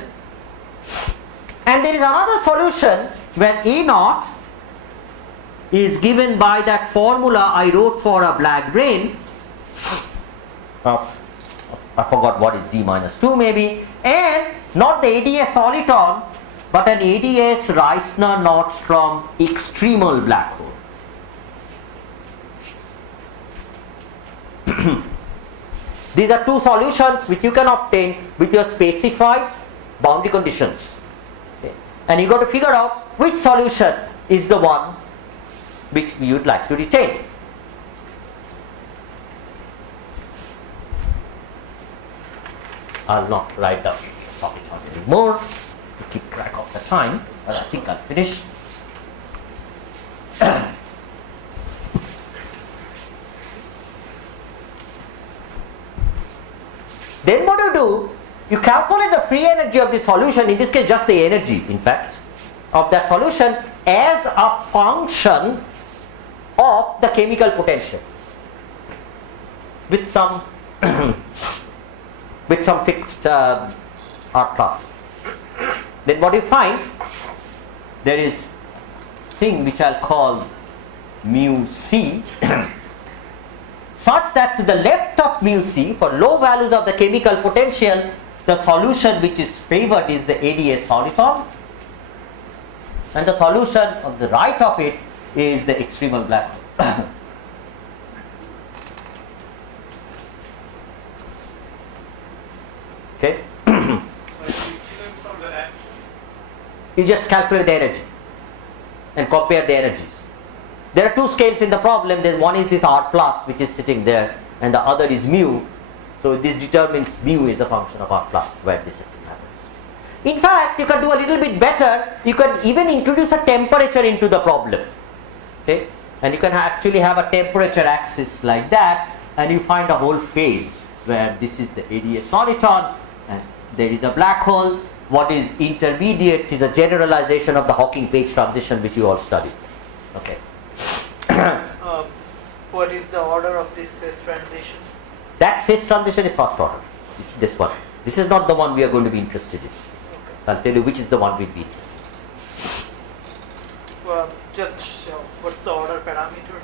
And there is another solution where A naught is given by that formula I wrote for a black brane. I forgot what is D minus 2 maybe, and not the ADS soliton, but an ADS Reissner-Nordstrom extremal black hole. These are two solutions which you can obtain with your specified boundary conditions. Okay. And you got to figure out which solution is the one which you would like to retain. I'll not write down the soliton anymore to keep track of the time, but I think I'll finish. Then what do? You calculate the free energy of the solution, in this case just the energy in fact, of that solution as a function of the chemical potential with some with some fixed R plus. Then what you find, there is thing which I'll call mu c such that to the left of mu c, for low values of the chemical potential, the solution which is favored is the ADS soliton, and the solution on the right of it is the extremal black hole. Okay. You just calculate the energy and compare the energies. There are two scales in the problem. There's one is this R plus which is sitting there, and the other is mu. So this determines mu is a function of R plus where this happens. In fact, you can do a little bit better. You can even introduce a temperature into the problem. Okay? And you can actually have a temperature axis like that, and you find a whole phase where this is the ADS soliton and there is a black hole. What is intermediate is a generalization of the Hawking-Page transition which you all studied. Okay. What is the order of this phase transition? That phase transition is first order. This one. This is not the one we are going to be interested in. Okay. I'll tell you which is the one we'll be. Well, just show what's the order parameter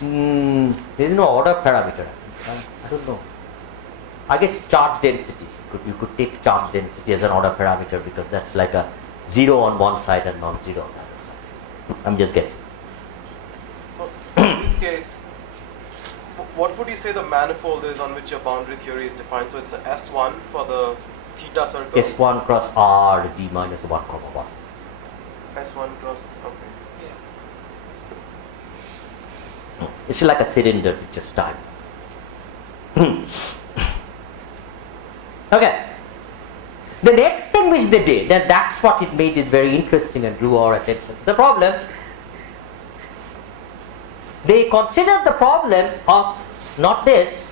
here? There is no order parameter. I don't know. I guess charge density. You could take charge density as an order parameter because that's like a 0 on one side and non-zero on the other side. I'm just guessing. So in this case, what would you say the manifold is on which your boundary theory is defined? So it's a S1 for the theta circle. S1 cross R d minus 1 comma 1. S1 cross. Okay. It's like a cylinder with just time. Okay. The next thing which they did, and that's what it made it very interesting and drew our attention to the problem. They considered the problem of not this,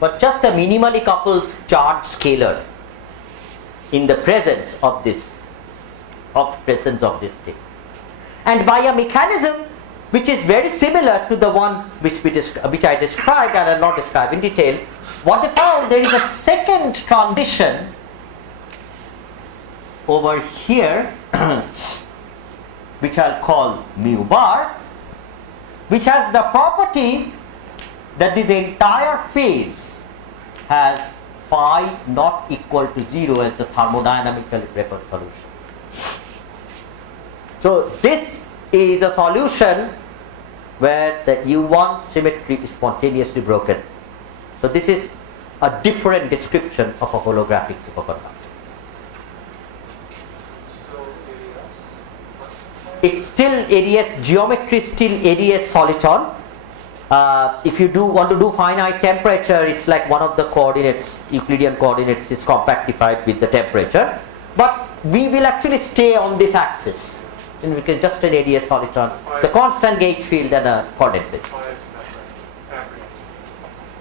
but just a minimally coupled charge scalar in the presence of this thing, and by a mechanism which is very similar to the one which I described and I'll not describe in detail. What they found, there is a second transition over here which I'll call mu bar, which has the property that this entire phase has phi not equal to 0 as the thermodynamically preferred solution. So this is a solution where the U1 symmetry is spontaneously broken. So this is a different description of a holographic superconductor. It's still ADS, geometry is still ADS soliton. If you want to do finite temperature, it's like one of the coordinates, Euclidean coordinates is compactified with the temperature. But we will actually stay on this axis. And we can just an ADS soliton, the constant gauge field and a condensate.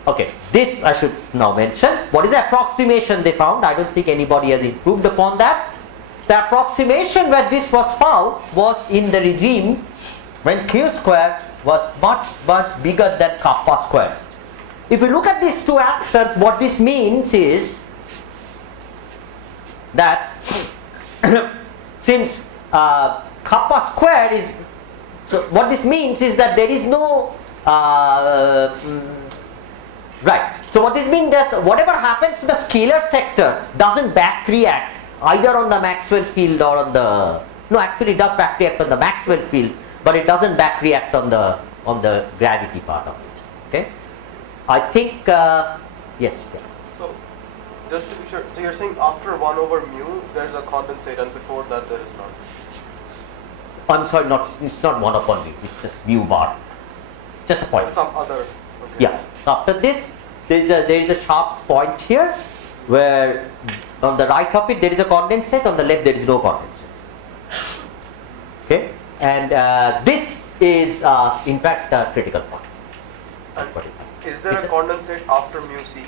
Okay, this I should now mention. What is the approximation they found? I don't think anybody has improved upon that. The approximation where this was found was in the regime when Q square was much bigger than kappa square. If you look at these two actions, what this means is that since kappa square is, so what this means is that there is no right. So what this means that whatever happens to the scalar sector doesn't back react either on the Maxwell field or on the, no, actually it does back react on the Maxwell field, but it doesn't back react on the gravity part of it. Okay, I think yes. Yeah. So just to be sure, so you're saying after 1 over mu there's a condensate and before that there is not? I'm sorry, it's not 1 upon mu, it's just mu bar. Just a point. Or some other. Okay. Yeah. After this, there is a sharp point here, where on the right of it there is a condensate, on the left there is no condensate. Okay, and this is in fact a critical point. And is there a condensate after mu c?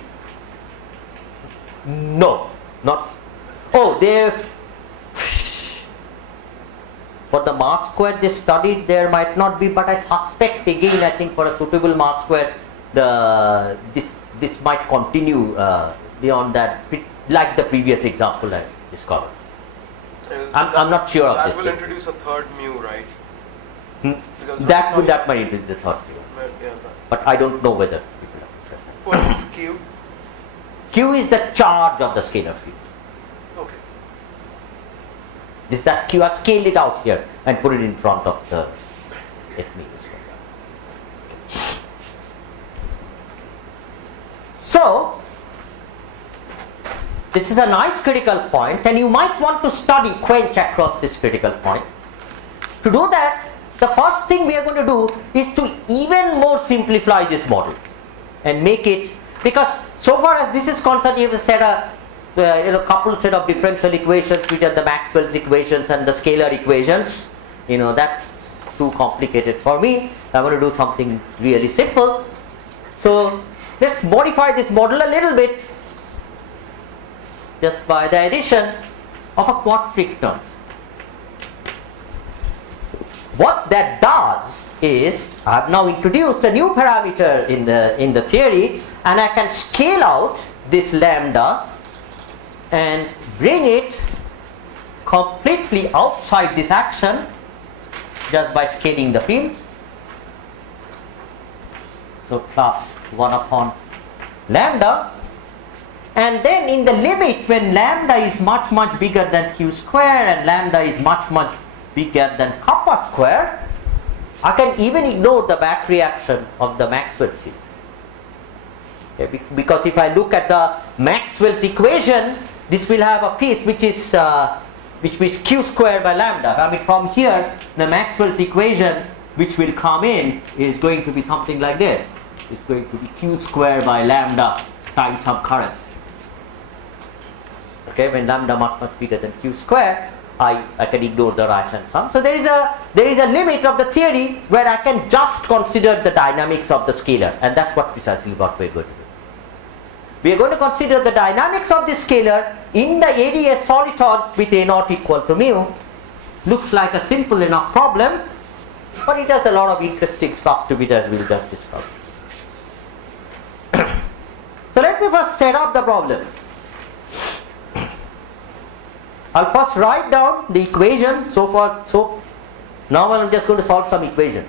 No, not. Oh, there. For the mass square they studied, there might not be, but I suspect again, I think for a suitable mass square, this might continue beyond that, like the previous example I discovered. I'm not sure of this. That will introduce a third mu, right? Because That might introduce the third mu. Well, yeah, But I don't know whether. what is q? Q is the charge of the scalar field. Okay. This that Q, I've scaled it out here and put it in front of the F mu. So, this is a nice critical point, and you might want to study quench across this critical point. To do that, the first thing we are going to do is to even more simplify this model and make it, because so far as this is concerned, you have a set of coupled set of differential equations, which are the Maxwell's equations and the scalar equations. That's too complicated for me. I'm going to do something really simple. So let's modify this model a little bit just by the addition of a quadric term. What that does is, I have now introduced a new parameter in the theory, and I can scale out this lambda and bring it completely outside this action just by scaling the fields. So plus 1 upon lambda, and then in the limit when lambda is much bigger than q square and lambda is much bigger than kappa square, I can even ignore the back reaction of the Maxwell field. Okay, because if I look at the Maxwell's equation, this will have a piece which is q square by lambda. I mean, from here the Maxwell's equation which will come in is going to be something like this. It's going to be q square by lambda times some current. Okay, when lambda much bigger than q square, I can ignore the right hand sum. So there is a limit of the theory where I can just consider the dynamics of the scalar, and that's precisely what we're going to do. We are going to consider the dynamics of the scalar in the ADS soliton with a not equal to mu. Looks like a simple enough problem, but it has a lot of interesting stuff to it, as we'll just discover. So let me first set up the problem. I'll first write down the equation so far. So now I'm just going to solve some equations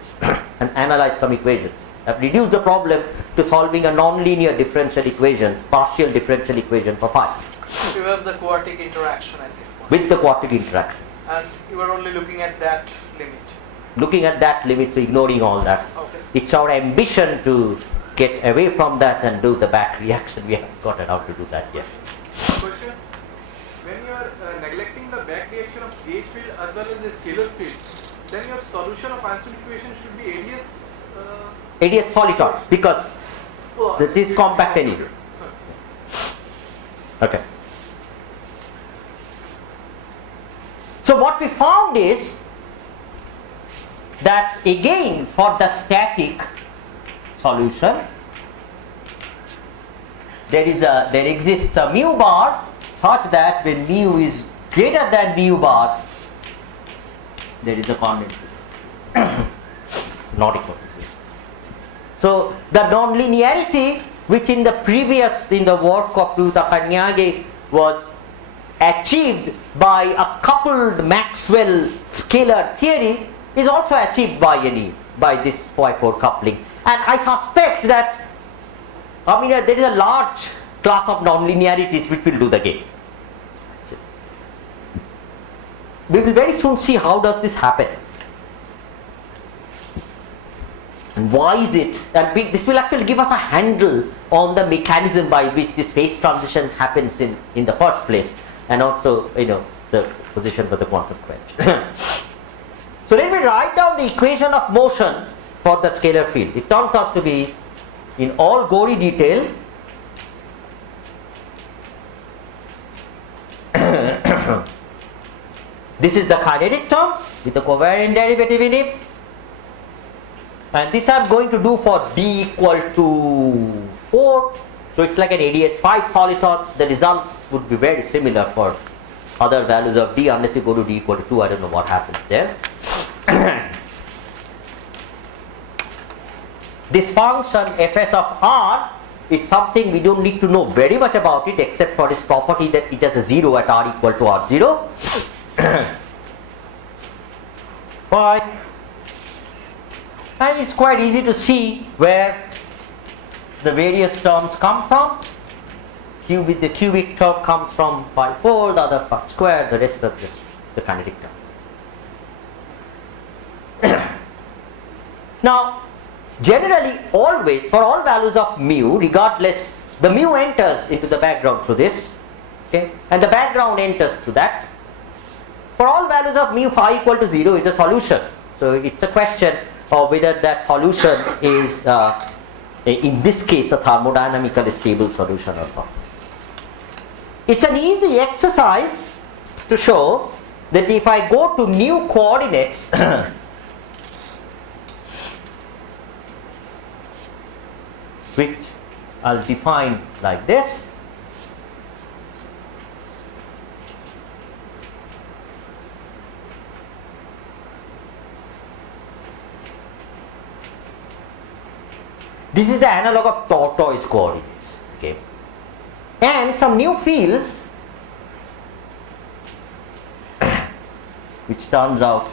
and analyze some equations. I've reduced the problem to solving a non-linear differential equation, partial differential equation for phi. So you have the quartic interaction at this point. With the quartic interaction. And you are only looking at that limit. Looking at that limit, so ignoring all that. Okay. It's our ambition to get away from that and do the back reaction. We haven't gotten how to do that yet. Question: when you are neglecting the back reaction of gauge field as well as the scalar field, then your solution of Einstein equation should be ADS soliton, because that is compact anyway. Okay. So what we found is that again for the static solution there exists a mu bar such that when mu is greater than mu bar there is a condensate not equal to 0. So the nonlinearity which in the work of Kanyage was achieved by a coupled Maxwell scalar theory is also achieved by this Poisson coupling, and I suspect that there is a large class of nonlinearities which will do the game. we will very soon see how does this happen. And why is it? And this will actually give us a handle on the mechanism by which this phase transition happens in the first place, and also, the position for the quantum quench. So let me write down the equation of motion for the scalar field. It turns out to be in all gory detail. This is the kinetic term with the covariant derivative in it. And this I am going to do for d equal to 4. So it's like an ADS5 soliton. The results would be very similar for other values of d, unless you go to d equal to 2. I don't know what happens there. This function fs of r is something we don't need to know very much about it, except for its property that it has a 0 at r equal to r0. Fine. And it's quite easy to see where the various terms come from. The cubic term comes from pi 4, the other part square, the rest of the kinetic terms. Now, generally, always, for all values of mu, regardless, the mu enters into the background through this, okay, and the background enters to that. For all values of mu, phi equal to 0 is a solution. So it's a question of whether that solution is, in this case, a thermodynamically stable solution or not. It's an easy exercise to show that if I go to new coordinates, which I'll define like this. This is the analog of tortoise coordinates, okay? And some new fields, which turns out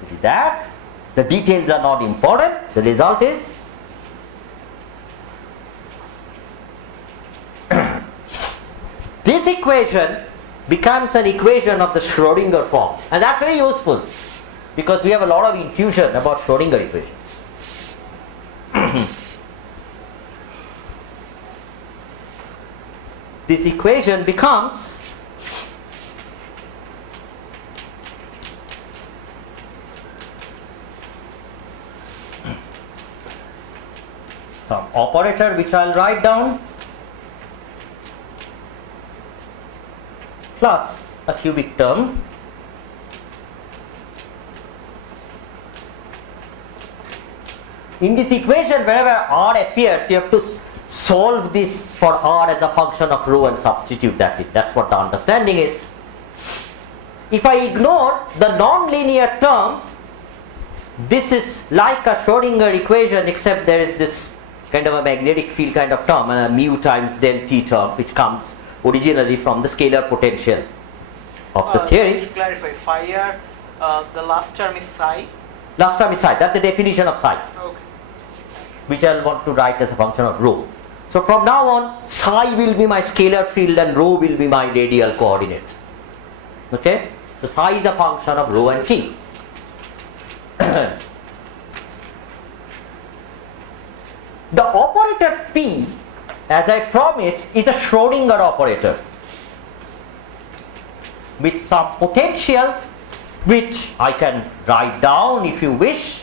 to be that. The details are not important. The result is this equation becomes an equation of the Schrödinger form, and that's very useful because we have a lot of intuition about Schrödinger equations. This equation becomes some operator which I'll write down plus a cubic term in this equation. Wherever r appears, you have to solve this for r as a function of rho and substitute that in. That's what the understanding is. If I ignore the non-linear term, this is like a Schrödinger equation, except there is this kind of a magnetic field kind of term, and a mu times del t term, which comes originally from the scalar potential of the theory. To clarify, phi r, the last term is psi. Last term is psi. That's the definition of psi, Okay. which I'll want to write as a function of rho. So from now on, psi will be my scalar field and rho will be my radial coordinate. Okay? So psi is a function of rho and t. The operator p, as I promised, is a Schrödinger operator with some potential which I can write down if you wish.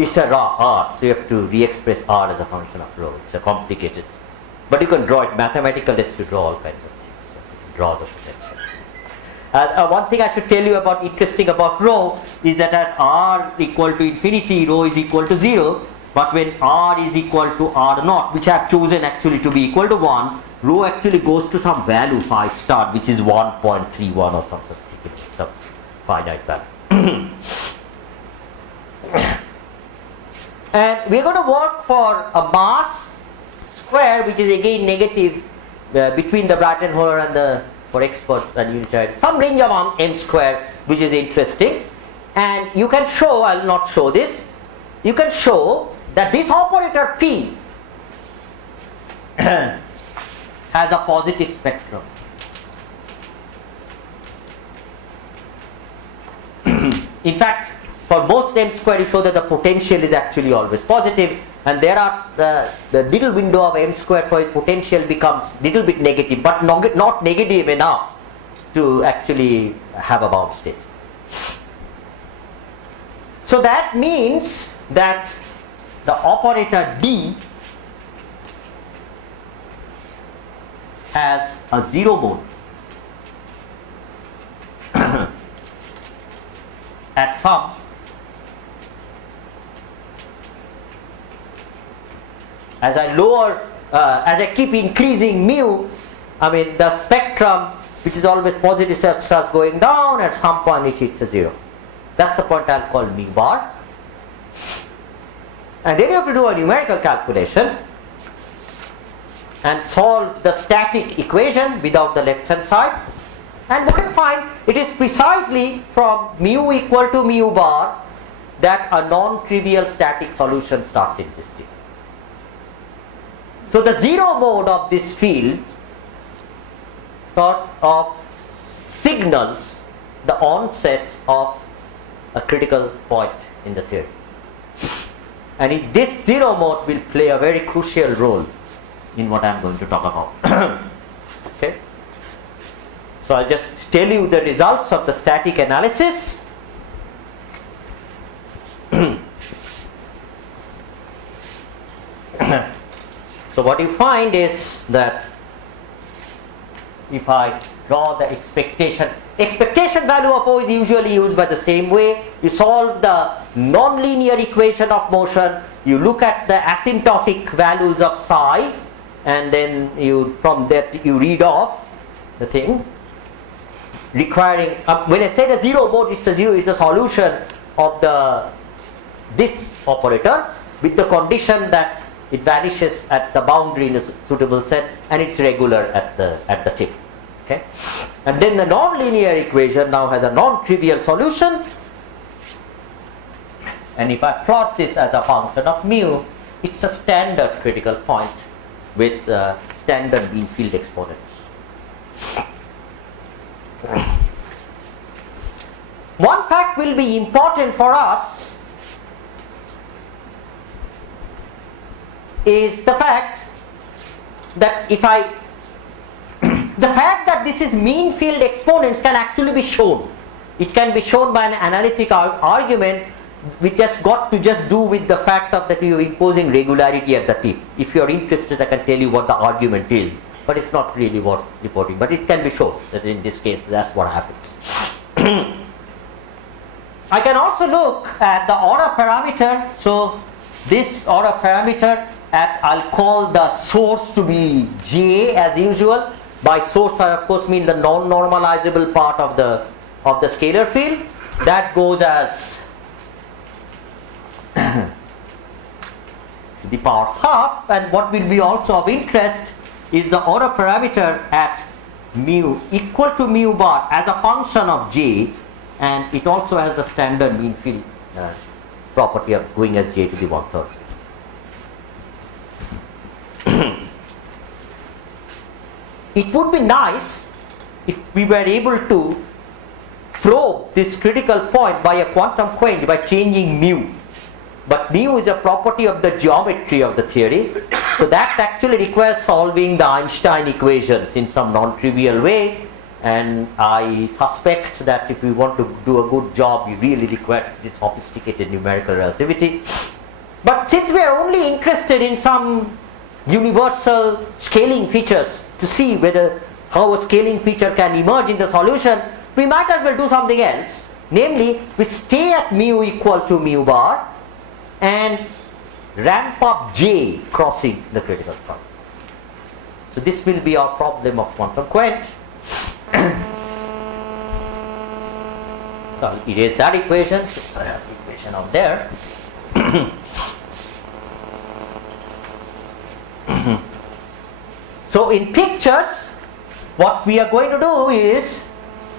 It's a raw r, so you have to re-express r as a function of rho. It's a complicated, but you can draw it mathematical. Let's draw all kinds of things. So you can draw the potential. One thing I should tell you about interesting about rho is that at r equal to infinity, rho is equal to 0. But when r is equal to r naught, which I have chosen actually to be equal to 1, rho actually goes to some value phi star, which is 1.31 or some such thing. It's a finite value. And we're going to work for a mass square, which is again negative between the Brighton-Hare and the for experts and unitary, some range among m square, which is interesting. And you can show, I will not show this, you can show that this operator P has a positive spectrum. In fact, for most m square, you show that the potential is actually always positive, and there are the little window of m square for its potential becomes little bit negative, but not negative enough to actually have a bound state. So that means that the operator D has a zero mode at some as I keep increasing mu, I mean the spectrum, which is always positive, starts going down. At some point it hits a zero. That's the point I'll call mu bar. And then you have to do a numerical calculation and solve the static equation without the left hand side. And what you find, it is precisely from mu equal to mu bar that a non-trivial static solution starts existing. So the zero mode of this field sort of signals the onset of a critical point in the theory. And this zero mode will play a very crucial role in what I am going to talk about. Okay? So I'll just tell you the results of the static analysis. So what you find is that if I draw the expectation value of O is usually used by the same way. You solve the non-linear equation of motion, you look at the asymptotic values of psi, and then from that you read off the thing requiring, when I say the zero mode, it's a solution of this operator with the condition that it vanishes at the boundary in a suitable set and it's regular at the tip. Okay? And then the non-linear equation now has a non-trivial solution, and if I plot this as a function of mu, it's a standard critical point with standard mean field exponents. One fact will be important for us is the fact that the fact that this is mean field exponents can actually be shown. It can be shown by an analytic argument which has got to just do with the fact that you are imposing regularity at the tip. If you are interested, I can tell you what the argument is, but it's not really worth reporting. But it can be shown that in this case that's what happens. I can also look at the order parameter. So this order parameter I'll call the source to be J as usual. By source I of course mean the non-normalizable part of the scalar field. That goes as the power half, and what will be also of interest is the order parameter at mu equal to mu bar as a function of J, and it also has the standard mean field property of going as J to the 1/3. It would be nice if we were able to probe this critical point by a quantum quench by changing mu. But mu is a property of the geometry of the theory, so that actually requires solving the Einstein equations in some non-trivial way, and I suspect that if we want to do a good job, we really require this sophisticated numerical relativity. But since we are only interested in some universal scaling features to see how a scaling feature can emerge in the solution, we might as well do something else. Namely, we stay at mu equal to mu bar and ramp up J crossing the critical point. So this will be our problem of quantum quench. So I'll erase that equation. So I have the equation out there. So in pictures, what we are going to do is,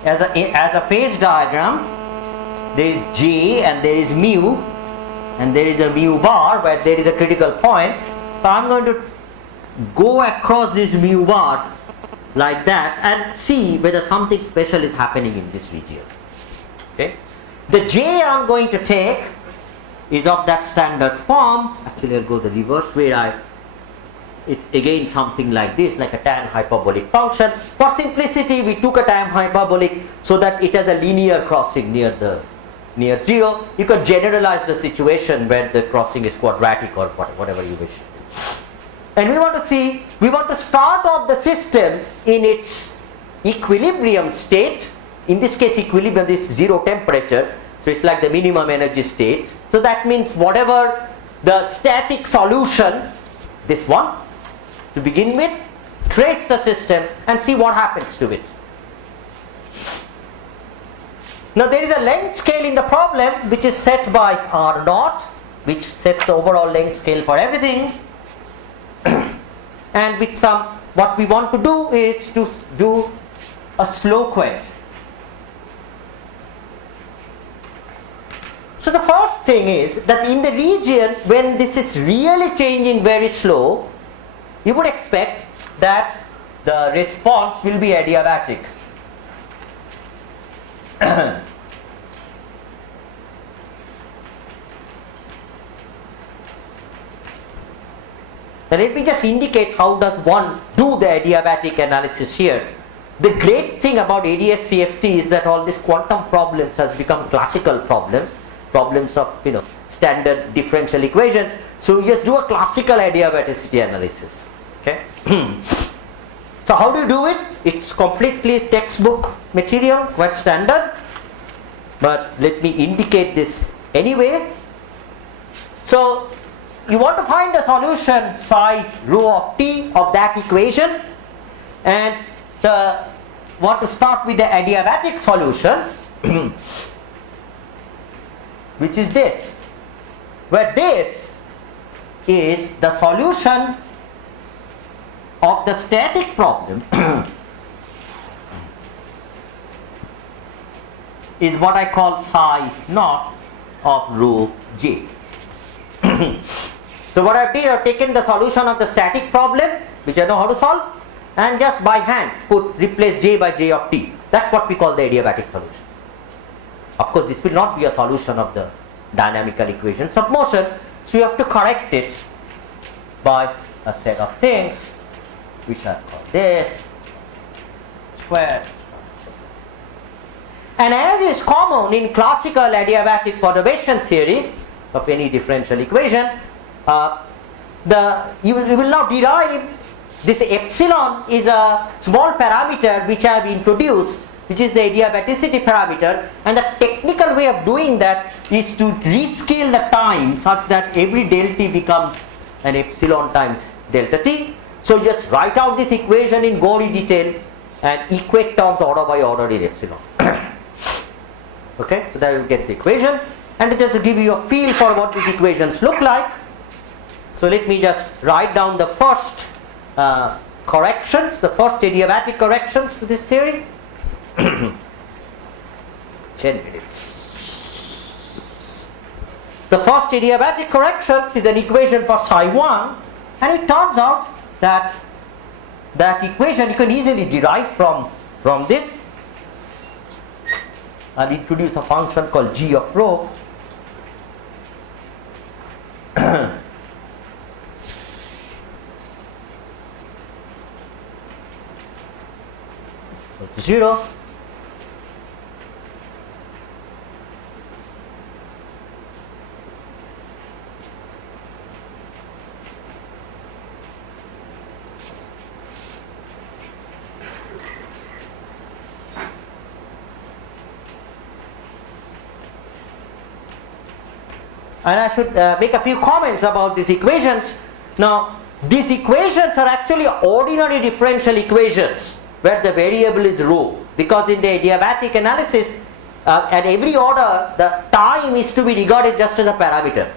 as a phase diagram, there is J and there is mu, and there is a mu bar where there is a critical point. So I'm going to go across this mu bar like that and see whether something special is happening in this region. Okay. The J I'm going to take is of that standard form. Actually, I'll go the reverse way. It again something like this, like a tan hyperbolic function. For simplicity, we took a tan hyperbolic so that it has a linear crossing near 0. You can generalize the situation where the crossing is quadratic or whatever you wish. And we want to start off the system in its equilibrium state. In this case, equilibrium is 0 temperature, so it's like the minimum energy state. So that means whatever the static solution, this one, to begin with, trace the system and see what happens to it. Now there is a length scale in the problem which is set by R0, which sets the overall length scale for everything. And with what we want to do is to do a slow quench. So the first thing is that in the region when this is really changing very slow, you would expect that the response will be adiabatic. Now let me just indicate how does one do the adiabatic analysis here. The great thing about ADS-CFT is that all these quantum problems has become classical problems of standard differential equations. So you just do a classical adiabaticity analysis. Okay. So how do you do it? It's completely textbook material, quite standard. But let me indicate this anyway. So you want to find a solution psi rho of t of that equation, and want to start with the adiabatic solution, which is this, where this is the solution of the static problem is what I call psi naught of rho j. So what I've done, I've taken the solution of the static problem, which I know how to solve, and just by hand replace j by j of t. That's what we call the adiabatic solution. Of course, this will not be a solution of the dynamical equations of motion, so you have to correct it by a set of things which are called this square. And as is common in classical adiabatic perturbation theory of any differential equation, you will now derive this epsilon is a small parameter which I have introduced, which is the adiabaticity parameter, and the technical way of doing that is to rescale the time such that every del t becomes an epsilon times delta t. So just write out this equation in gory detail and equate terms order by order in epsilon. Okay, so that will get the equation, and just to give you a feel for what these equations look like. So let me just write down the first corrections, the first adiabatic corrections to this theory. 10 minutes. The first adiabatic corrections is an equation for psi 1, and it turns out that that equation you can easily derive from this. I'll introduce a function called g of rho. To 0. And I should make a few comments about these equations. Now, these equations are actually ordinary differential equations where the variable is rho, because in the adiabatic analysis at every order the time is to be regarded just as a parameter.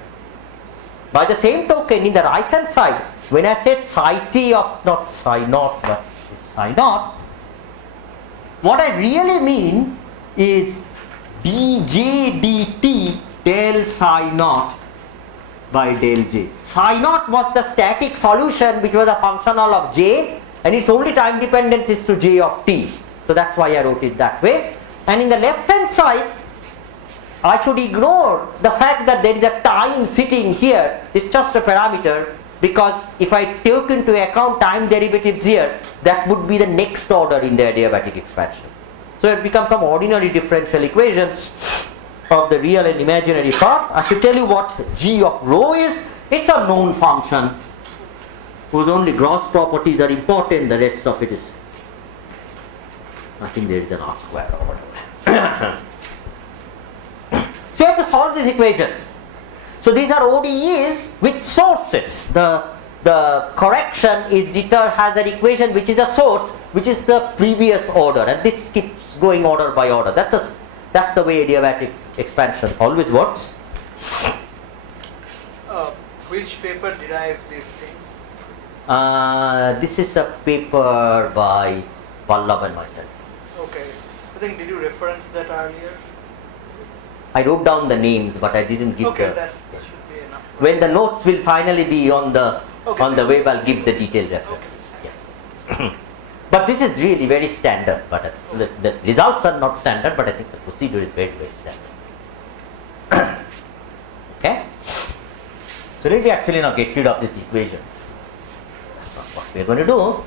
By the same token, in the right hand side, when I said psi t of not psi naught but psi naught, what I really mean is dj dt del psi naught by del j. Psi naught was the static solution which was a functional of j, and its only time dependence is to j of t. So that's why I wrote it that way. And in the left hand side, I should ignore the fact that there is a time sitting here. It's just a parameter, because if I take into account time derivatives here, that would be the next order in the adiabatic expansion. So it becomes some ordinary differential equations of the real and imaginary part. I should tell you what g of rho is. It's a known function whose only gross properties are important. The rest of it is, I think there is an R square or whatever. So you have to solve these equations. So these are ODEs with sources. The correction is has an equation which is a source, which is the previous order, and this keeps going order by order. That's the way adiabatic expansion always works. Which paper derives these things? This is a paper by Vallabh and myself. Okay. I think, did you reference that earlier? I wrote down the names, but I didn't give Okay, the. that should be enough. When the notes will finally be on the web, I'll give the detailed references. Yeah. But this is really very standard. But the results are not standard, but I think the procedure is very, very standard. Okay. So let me actually now get rid of this equation. That's not what we're going to do.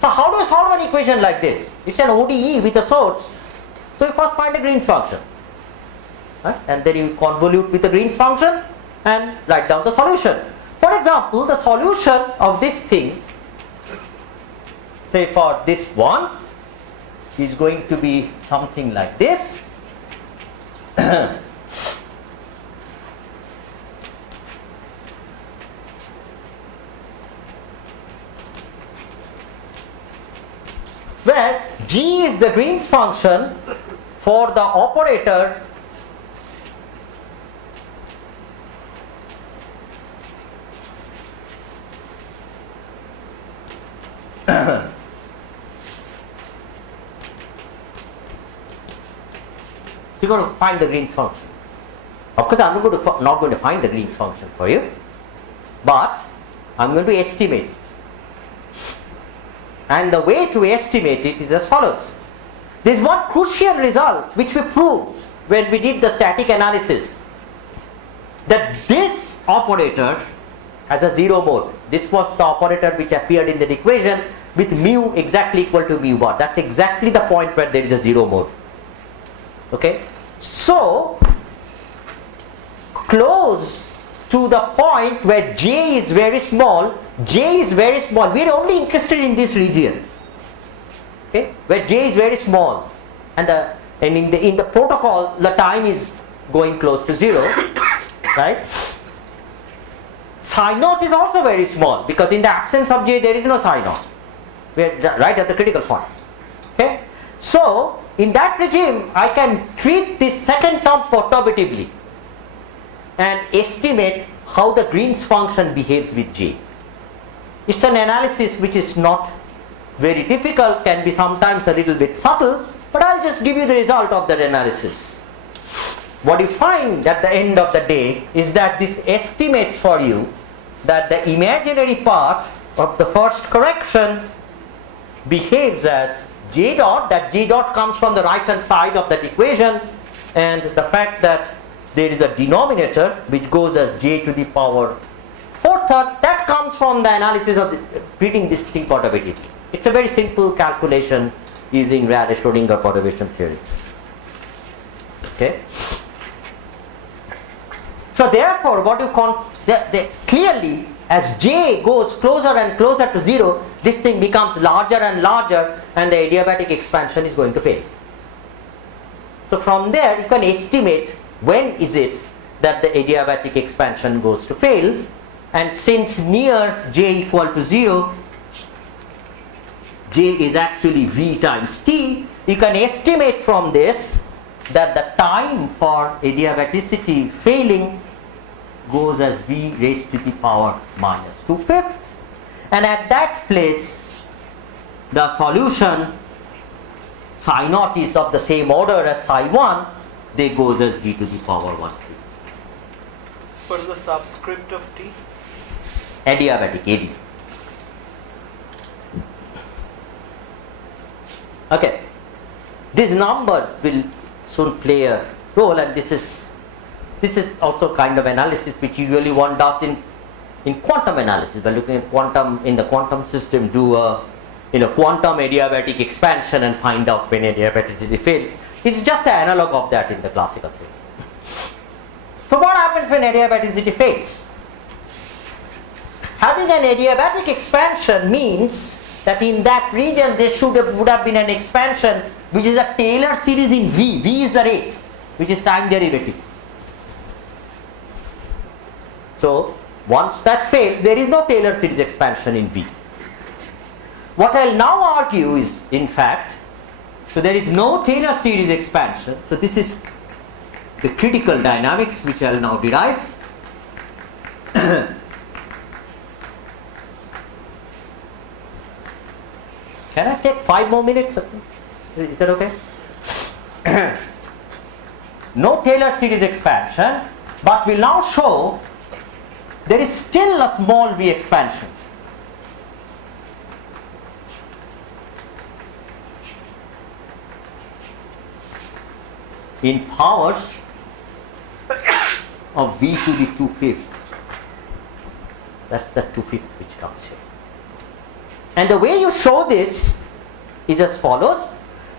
So how do you solve an equation like this? It's an ODE with a source. So you first find a Green's function. Right? And then you convolute with the Green's function and write down the solution. For example, the solution of this thing, say for this one, is going to be something like this. Where g is the Green's function for the operator you're going to find the Green's function. Of course, I'm not going to find the Green's function for you, but I'm going to estimate it. And the way to estimate it is as follows. There is one crucial result which we proved when we did the static analysis, that this operator has a zero mode. This was the operator which appeared in the equation with mu exactly equal to mu bar. That's exactly the point where there is a zero mode. Okay, so close to the point where j is very small, we are only interested in this region. Okay, where j is very small, and in the protocol the time is going close to zero, right? Psi naught is also very small, because in the absence of j there is no psi naught. We are right at the critical point. Okay, so in that regime I can treat this second term perturbatively and estimate how the Green's function behaves with j. It's an analysis which is not very difficult, can be sometimes a little bit subtle, but I'll just give you the result of that analysis. What you find at the end of the day is that this estimates for you that the imaginary part of the first correction behaves as j dot, that j dot comes from the right hand side of that equation, and the fact that there is a denominator which goes as j to the power 4/3, that comes from the analysis of treating this thing perturbatively. It's a very simple calculation using Rayleigh-Schrödinger perturbation theory. Okay. So therefore, what you clearly, as j goes closer and closer to 0, this thing becomes larger and larger, and the adiabatic expansion is going to fail. So from there, you can estimate when is it that the adiabatic expansion goes to fail, and since near j equal to 0, j is actually v times t, you can estimate from this that the time for adiabaticity failing goes as v raised to the power minus 2/5, and at that place the solution psi naught is of the same order as psi 1, they goes as v to the power 1 3. What is the subscript of T? Adiabatic, AD. Okay. These numbers will soon play a role, and this is also kind of analysis which usually one does in quantum analysis. By looking at quantum in the quantum system, do a quantum adiabatic expansion and find out when adiabaticity fails. It's just an analog of that in the classical theory. So what happens when adiabaticity fails? Having an adiabatic expansion means that in that region there would have been an expansion which is a Taylor series in V. V is the rate, which is time derivative. So once that fails, there is no Taylor series expansion in V. What I'll now argue is, in fact, so there is no Taylor series expansion. So this is the critical dynamics which I'll now derive. Can I take 5 more minutes? Is that okay? No Taylor series expansion, but we'll now show there is still a small v expansion. In powers of v to the 2/5. That's the 2/5 which comes here. And the way you show this is as follows.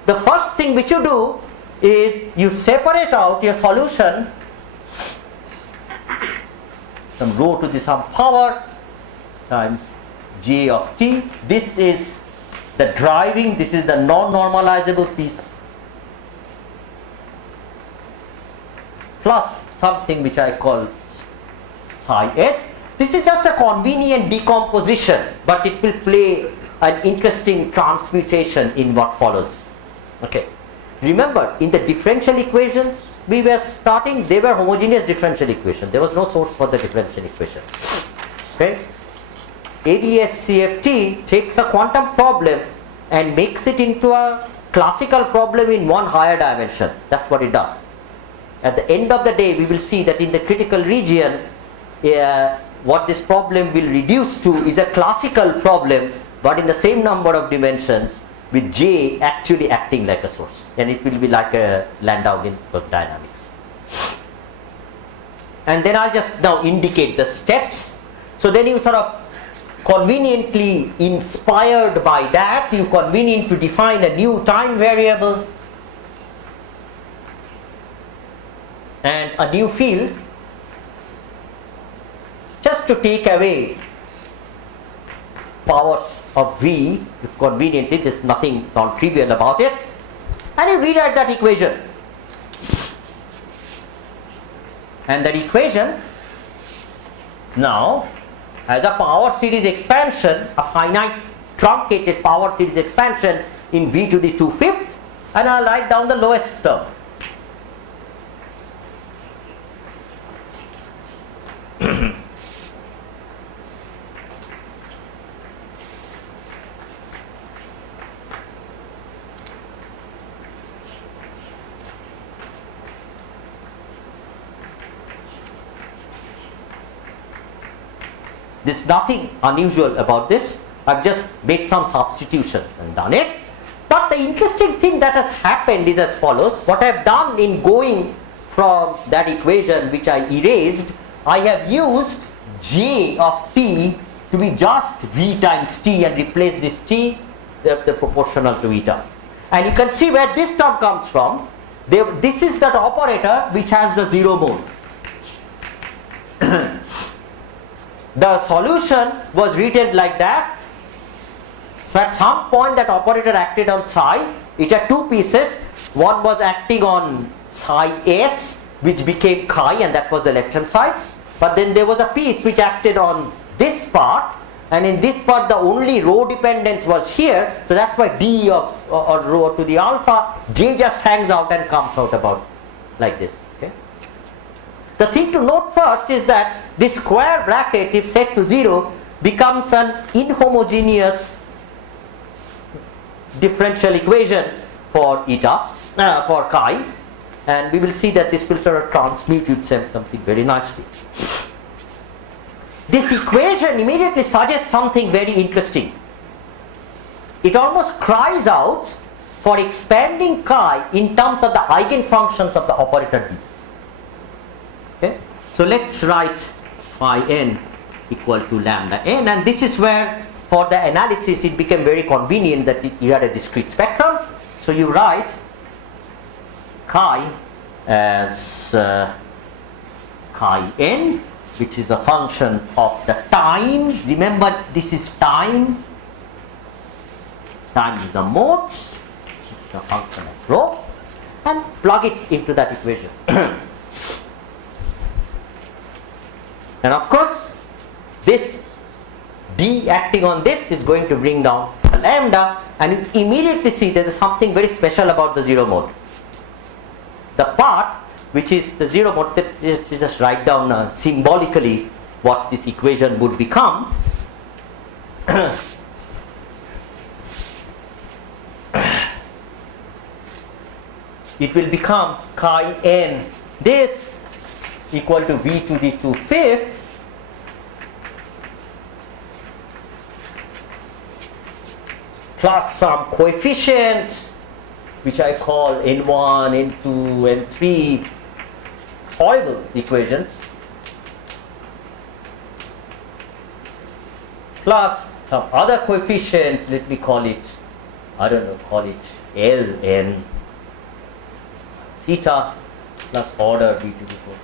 The first thing which you do is you separate out your solution from rho to the some power times j of t. This is the driving, this is the non-normalizable piece, plus something which I call psi s. This is just a convenient decomposition, but it will play an interesting transmutation in what follows. Okay. Remember, in the differential equations we were starting, they were homogeneous differential equations. There was no source for the differential equation. Okay. ADS-CFT takes a quantum problem and makes it into a classical problem in one higher dimension. That's what it does. At the end of the day, we will see that in the critical region, what this problem will reduce to is a classical problem, but in the same number of dimensions, with J actually acting like a source, and it will be like a Landauerian of dynamics. And then I'll just now indicate the steps. So then you sort of conveniently inspired by that, you convenient to define a new time variable and a new field, just to take away powers of V, conveniently, there's nothing non-trivial about it, and you rewrite that equation. And that equation now has a power series expansion, a finite truncated power series expansion in V to the 2/5, and I'll write down the lowest term. There's nothing unusual about this. I've just made some substitutions and done it. But the interesting thing that has happened is as follows. What I've done in going from that equation which I erased, I have used j of t to be just v times t and replace this t, the proportional to eta. And you can see where this term comes from. This is that operator which has the zero mode. The solution was written like that. So at some point that operator acted on psi. It had two pieces. One was acting on psi s, which became chi, and that was the left hand side. But then there was a piece which acted on this part, and in this part the only rho dependence was here. So that's why d of or rho to the alpha, j just hangs out and comes out about like this. Okay. The thing to note first is that this square bracket, if set to 0, becomes an inhomogeneous differential equation for eta, for chi, and we will see that this will sort of transmute itself something very nicely. This equation immediately suggests something very interesting. It almost cries out for expanding chi in terms of the eigenfunctions of the operator D. Okay? So let's write phi n equal to lambda n, and this is where for the analysis it became very convenient that you had a discrete spectrum. So you write chi as chi n, which is a function of the time. Remember, this is time. Time is the modes. It's a function of rho, and plug it into that equation. And of course, this d acting on this is going to bring down the lambda, and you immediately see there is something very special about the zero mode. The part which is the zero mode, just write down symbolically what this equation would become. It will become chi n this equal to v to the 2/5 plus some coefficient which I call n1, n2, n3, horrible equations, plus some other coefficients, let me call it, I don't know, call it ln theta plus order v to the 4.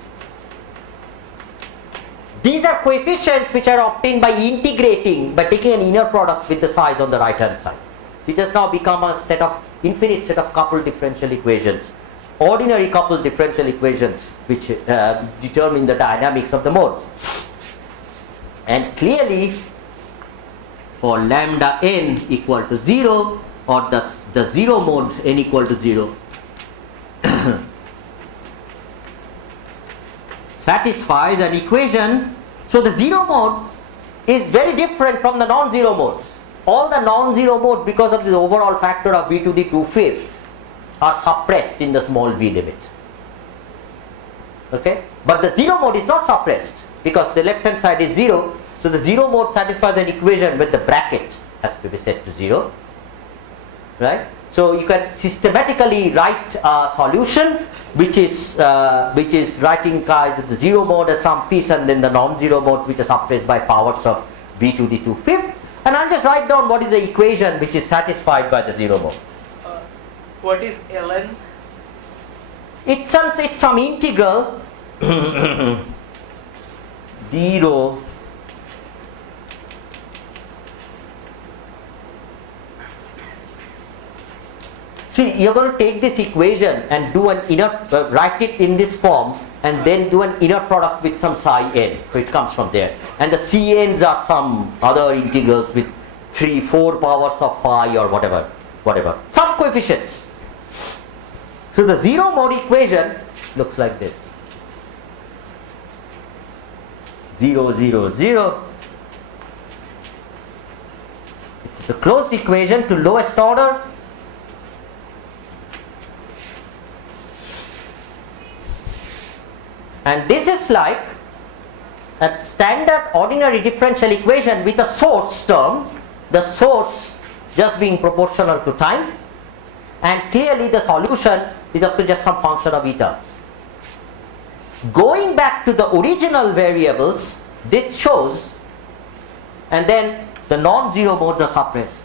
These are coefficients which are obtained by integrating, by taking an inner product with the size on the right hand side. It has now become a set of infinite set of coupled differential equations, ordinary coupled differential equations which determine the dynamics of the modes. And clearly for lambda n equal to 0, or the zero mode n equal to 0 satisfies an equation. So the zero mode is very different from the non-zero modes. All the non-zero modes, because of the overall factor of v to the 2/5, are suppressed in the small v limit. Okay? But the zero mode is not suppressed because the left hand side is 0. So the zero mode satisfies an equation with the bracket has to be set to 0. Right? So you can systematically write a solution which is writing the zero mode as some piece, and then the non-zero mode which is suppressed by powers of v to the 2/5. And I'll just write down what is the equation which is satisfied by the zero mode. What is ln? It's some integral 0 See, you're going to take this equation and do an inner, write it in this form, and then do an inner product with some psi n. So it comes from there. And the cn's are some other integrals with 3, 4 powers of pi or whatever. Some coefficients. So the zero mode equation looks like this. 0, 0, 0. It's a closed equation to lowest order. And this is like a standard ordinary differential equation with a source term, the source just being proportional to time, and clearly the solution is up to just some function of eta. Going back to the original variables, this shows, and then the non-zero modes are suppressed.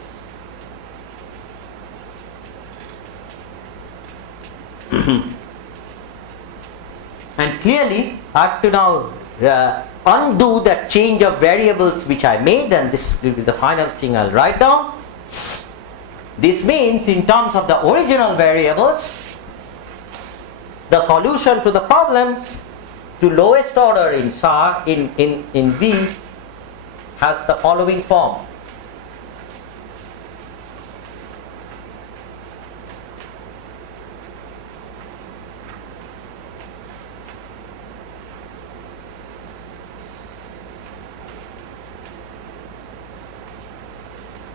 And clearly I have to now undo that change of variables which I made, and this will be the final thing I'll write down. This means in terms of the original variables, the solution to the problem to lowest order in V has the following form.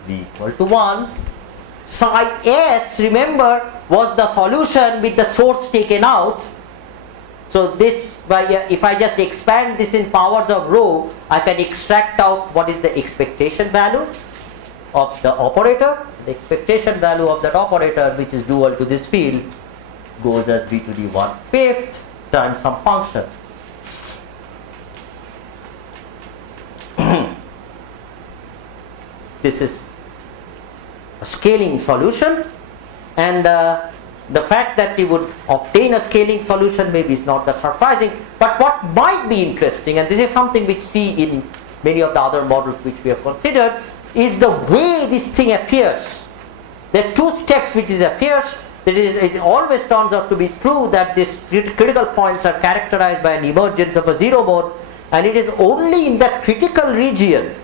V equal to 1, psi s, remember, was the solution with the source taken out. So this, if I just expand this in powers of rho, I can extract out what is the expectation value of the operator. The expectation value of that operator, which is dual to this field, goes as b to the 1/5 times some function. This is a scaling solution, and the fact that we would obtain a scaling solution maybe is not that surprising. But what might be interesting, and this is something which see in many of the other models which we have considered, is the way this thing appears. There are two steps which it appears. That is, it always turns out to be true that these critical points are characterized by an emergence of a zero mode, and it is only in that critical region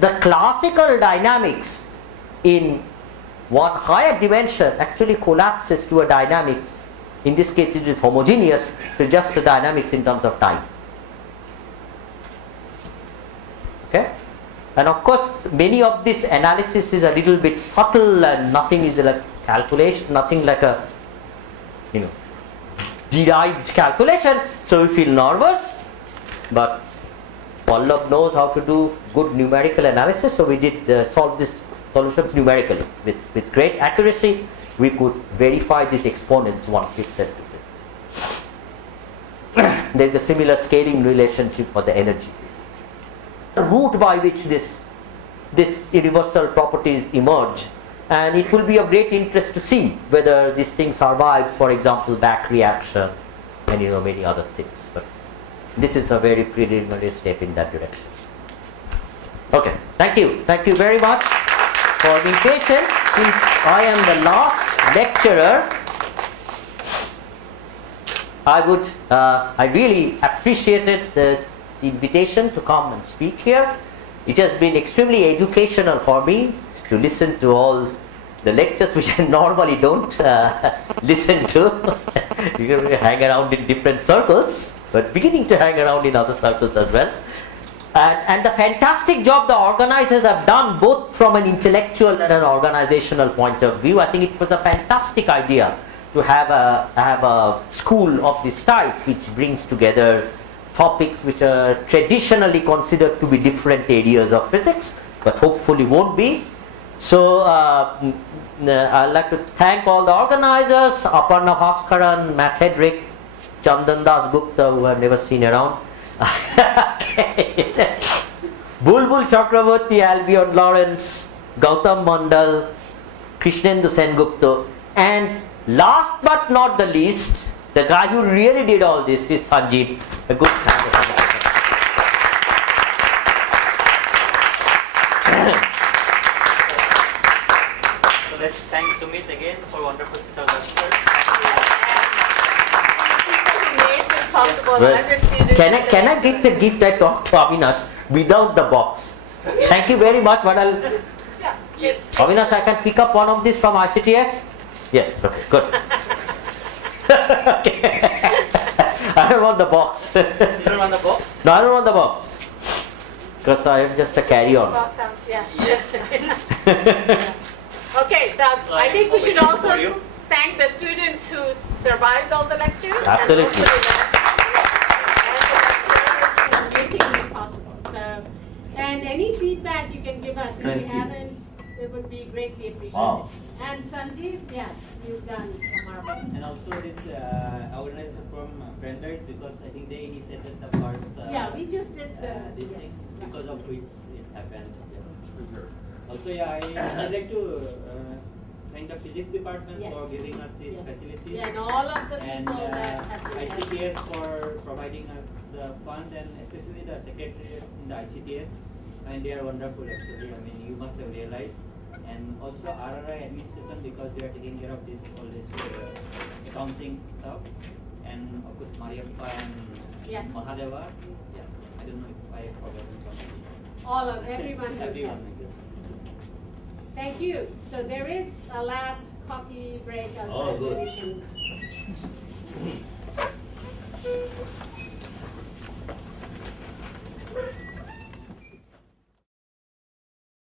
the classical dynamics in one higher dimension actually collapses to a dynamics. In this case it is homogeneous to just the dynamics in terms of time. Okay? And of course many of this analysis is a little bit subtle, and nothing is like calculation, nothing like a derived calculation, so we feel nervous, but Vallabh knows how to do good numerical analysis, so we did solve this solutions numerically with great accuracy. We could verify these exponents 1/5 and 2/5. There is a similar scaling relationship for the energy. The route by which this universal properties emerge, and it will be of great interest to see whether this thing survives, for example, back reaction and many other things. But this is a very preliminary step in that direction. Okay, thank you very much for being patient. Since I am the last lecturer, I really appreciated this invitation to come and speak here. It has been extremely educational for me to listen to all the lectures which I normally don't listen to. You can hang around in different circles, but beginning to hang around in other circles as well. And the fantastic job the organizers have done, both from an intellectual and an organizational point of view. I think it was a fantastic idea to have a school of this type, which brings together topics which are traditionally considered to be different areas of physics, but hopefully won't be. So I'd like to thank all the organizers, Aparna Bhaskaran, Matt Hedrick, Chandan Das Gupta, who I've never seen around, Bulbul Chakraborty, Albion Lawrence, Gautam Mandal, Krishnendu Sengupta, and last but not the least, the guy who really did all this is Sanjeev. A good hand. So let's thank Sumit again for wonderful lectures. Well, can I get the gift I talked to Avinash without the box? Thank you very much. But Yes. Avinash, I can pick up one of these from ICTS? Yes, okay, good. Okay. I don't want the box. You don't want the box? No, I don't want the box. Because I am just a carry-on. Box out, yeah. Yes. Okay, so I think we should also thank the students who survived all the lectures. Absolutely. And making this possible. So, and any feedback you can give us if you haven't, it would be greatly appreciated. Wow. And Sanjeev, yeah, you've done a marvelous. And also this organizer from Brandeis, because I think they initiated the first Yeah, we just did this yes. thing, because of which it happened. Also, yeah, I'd like to thank the physics department Yes. for giving us these Yes. facilities. Yeah, and all of the And people that have been ICTS for providing us the fund, and especially the secretary in the ICTS. And they are wonderful actually. I mean, you must have realized. And also RRI administration, because they are taking care of this all this accounting stuff. And of course Mariappa and Yes. Mahadeva. Yeah, I don't know if I have forgotten somebody. all of everyone who's Everyone, helped. I guess. Thank you. So there is a last coffee break outside. Oh, good. So we can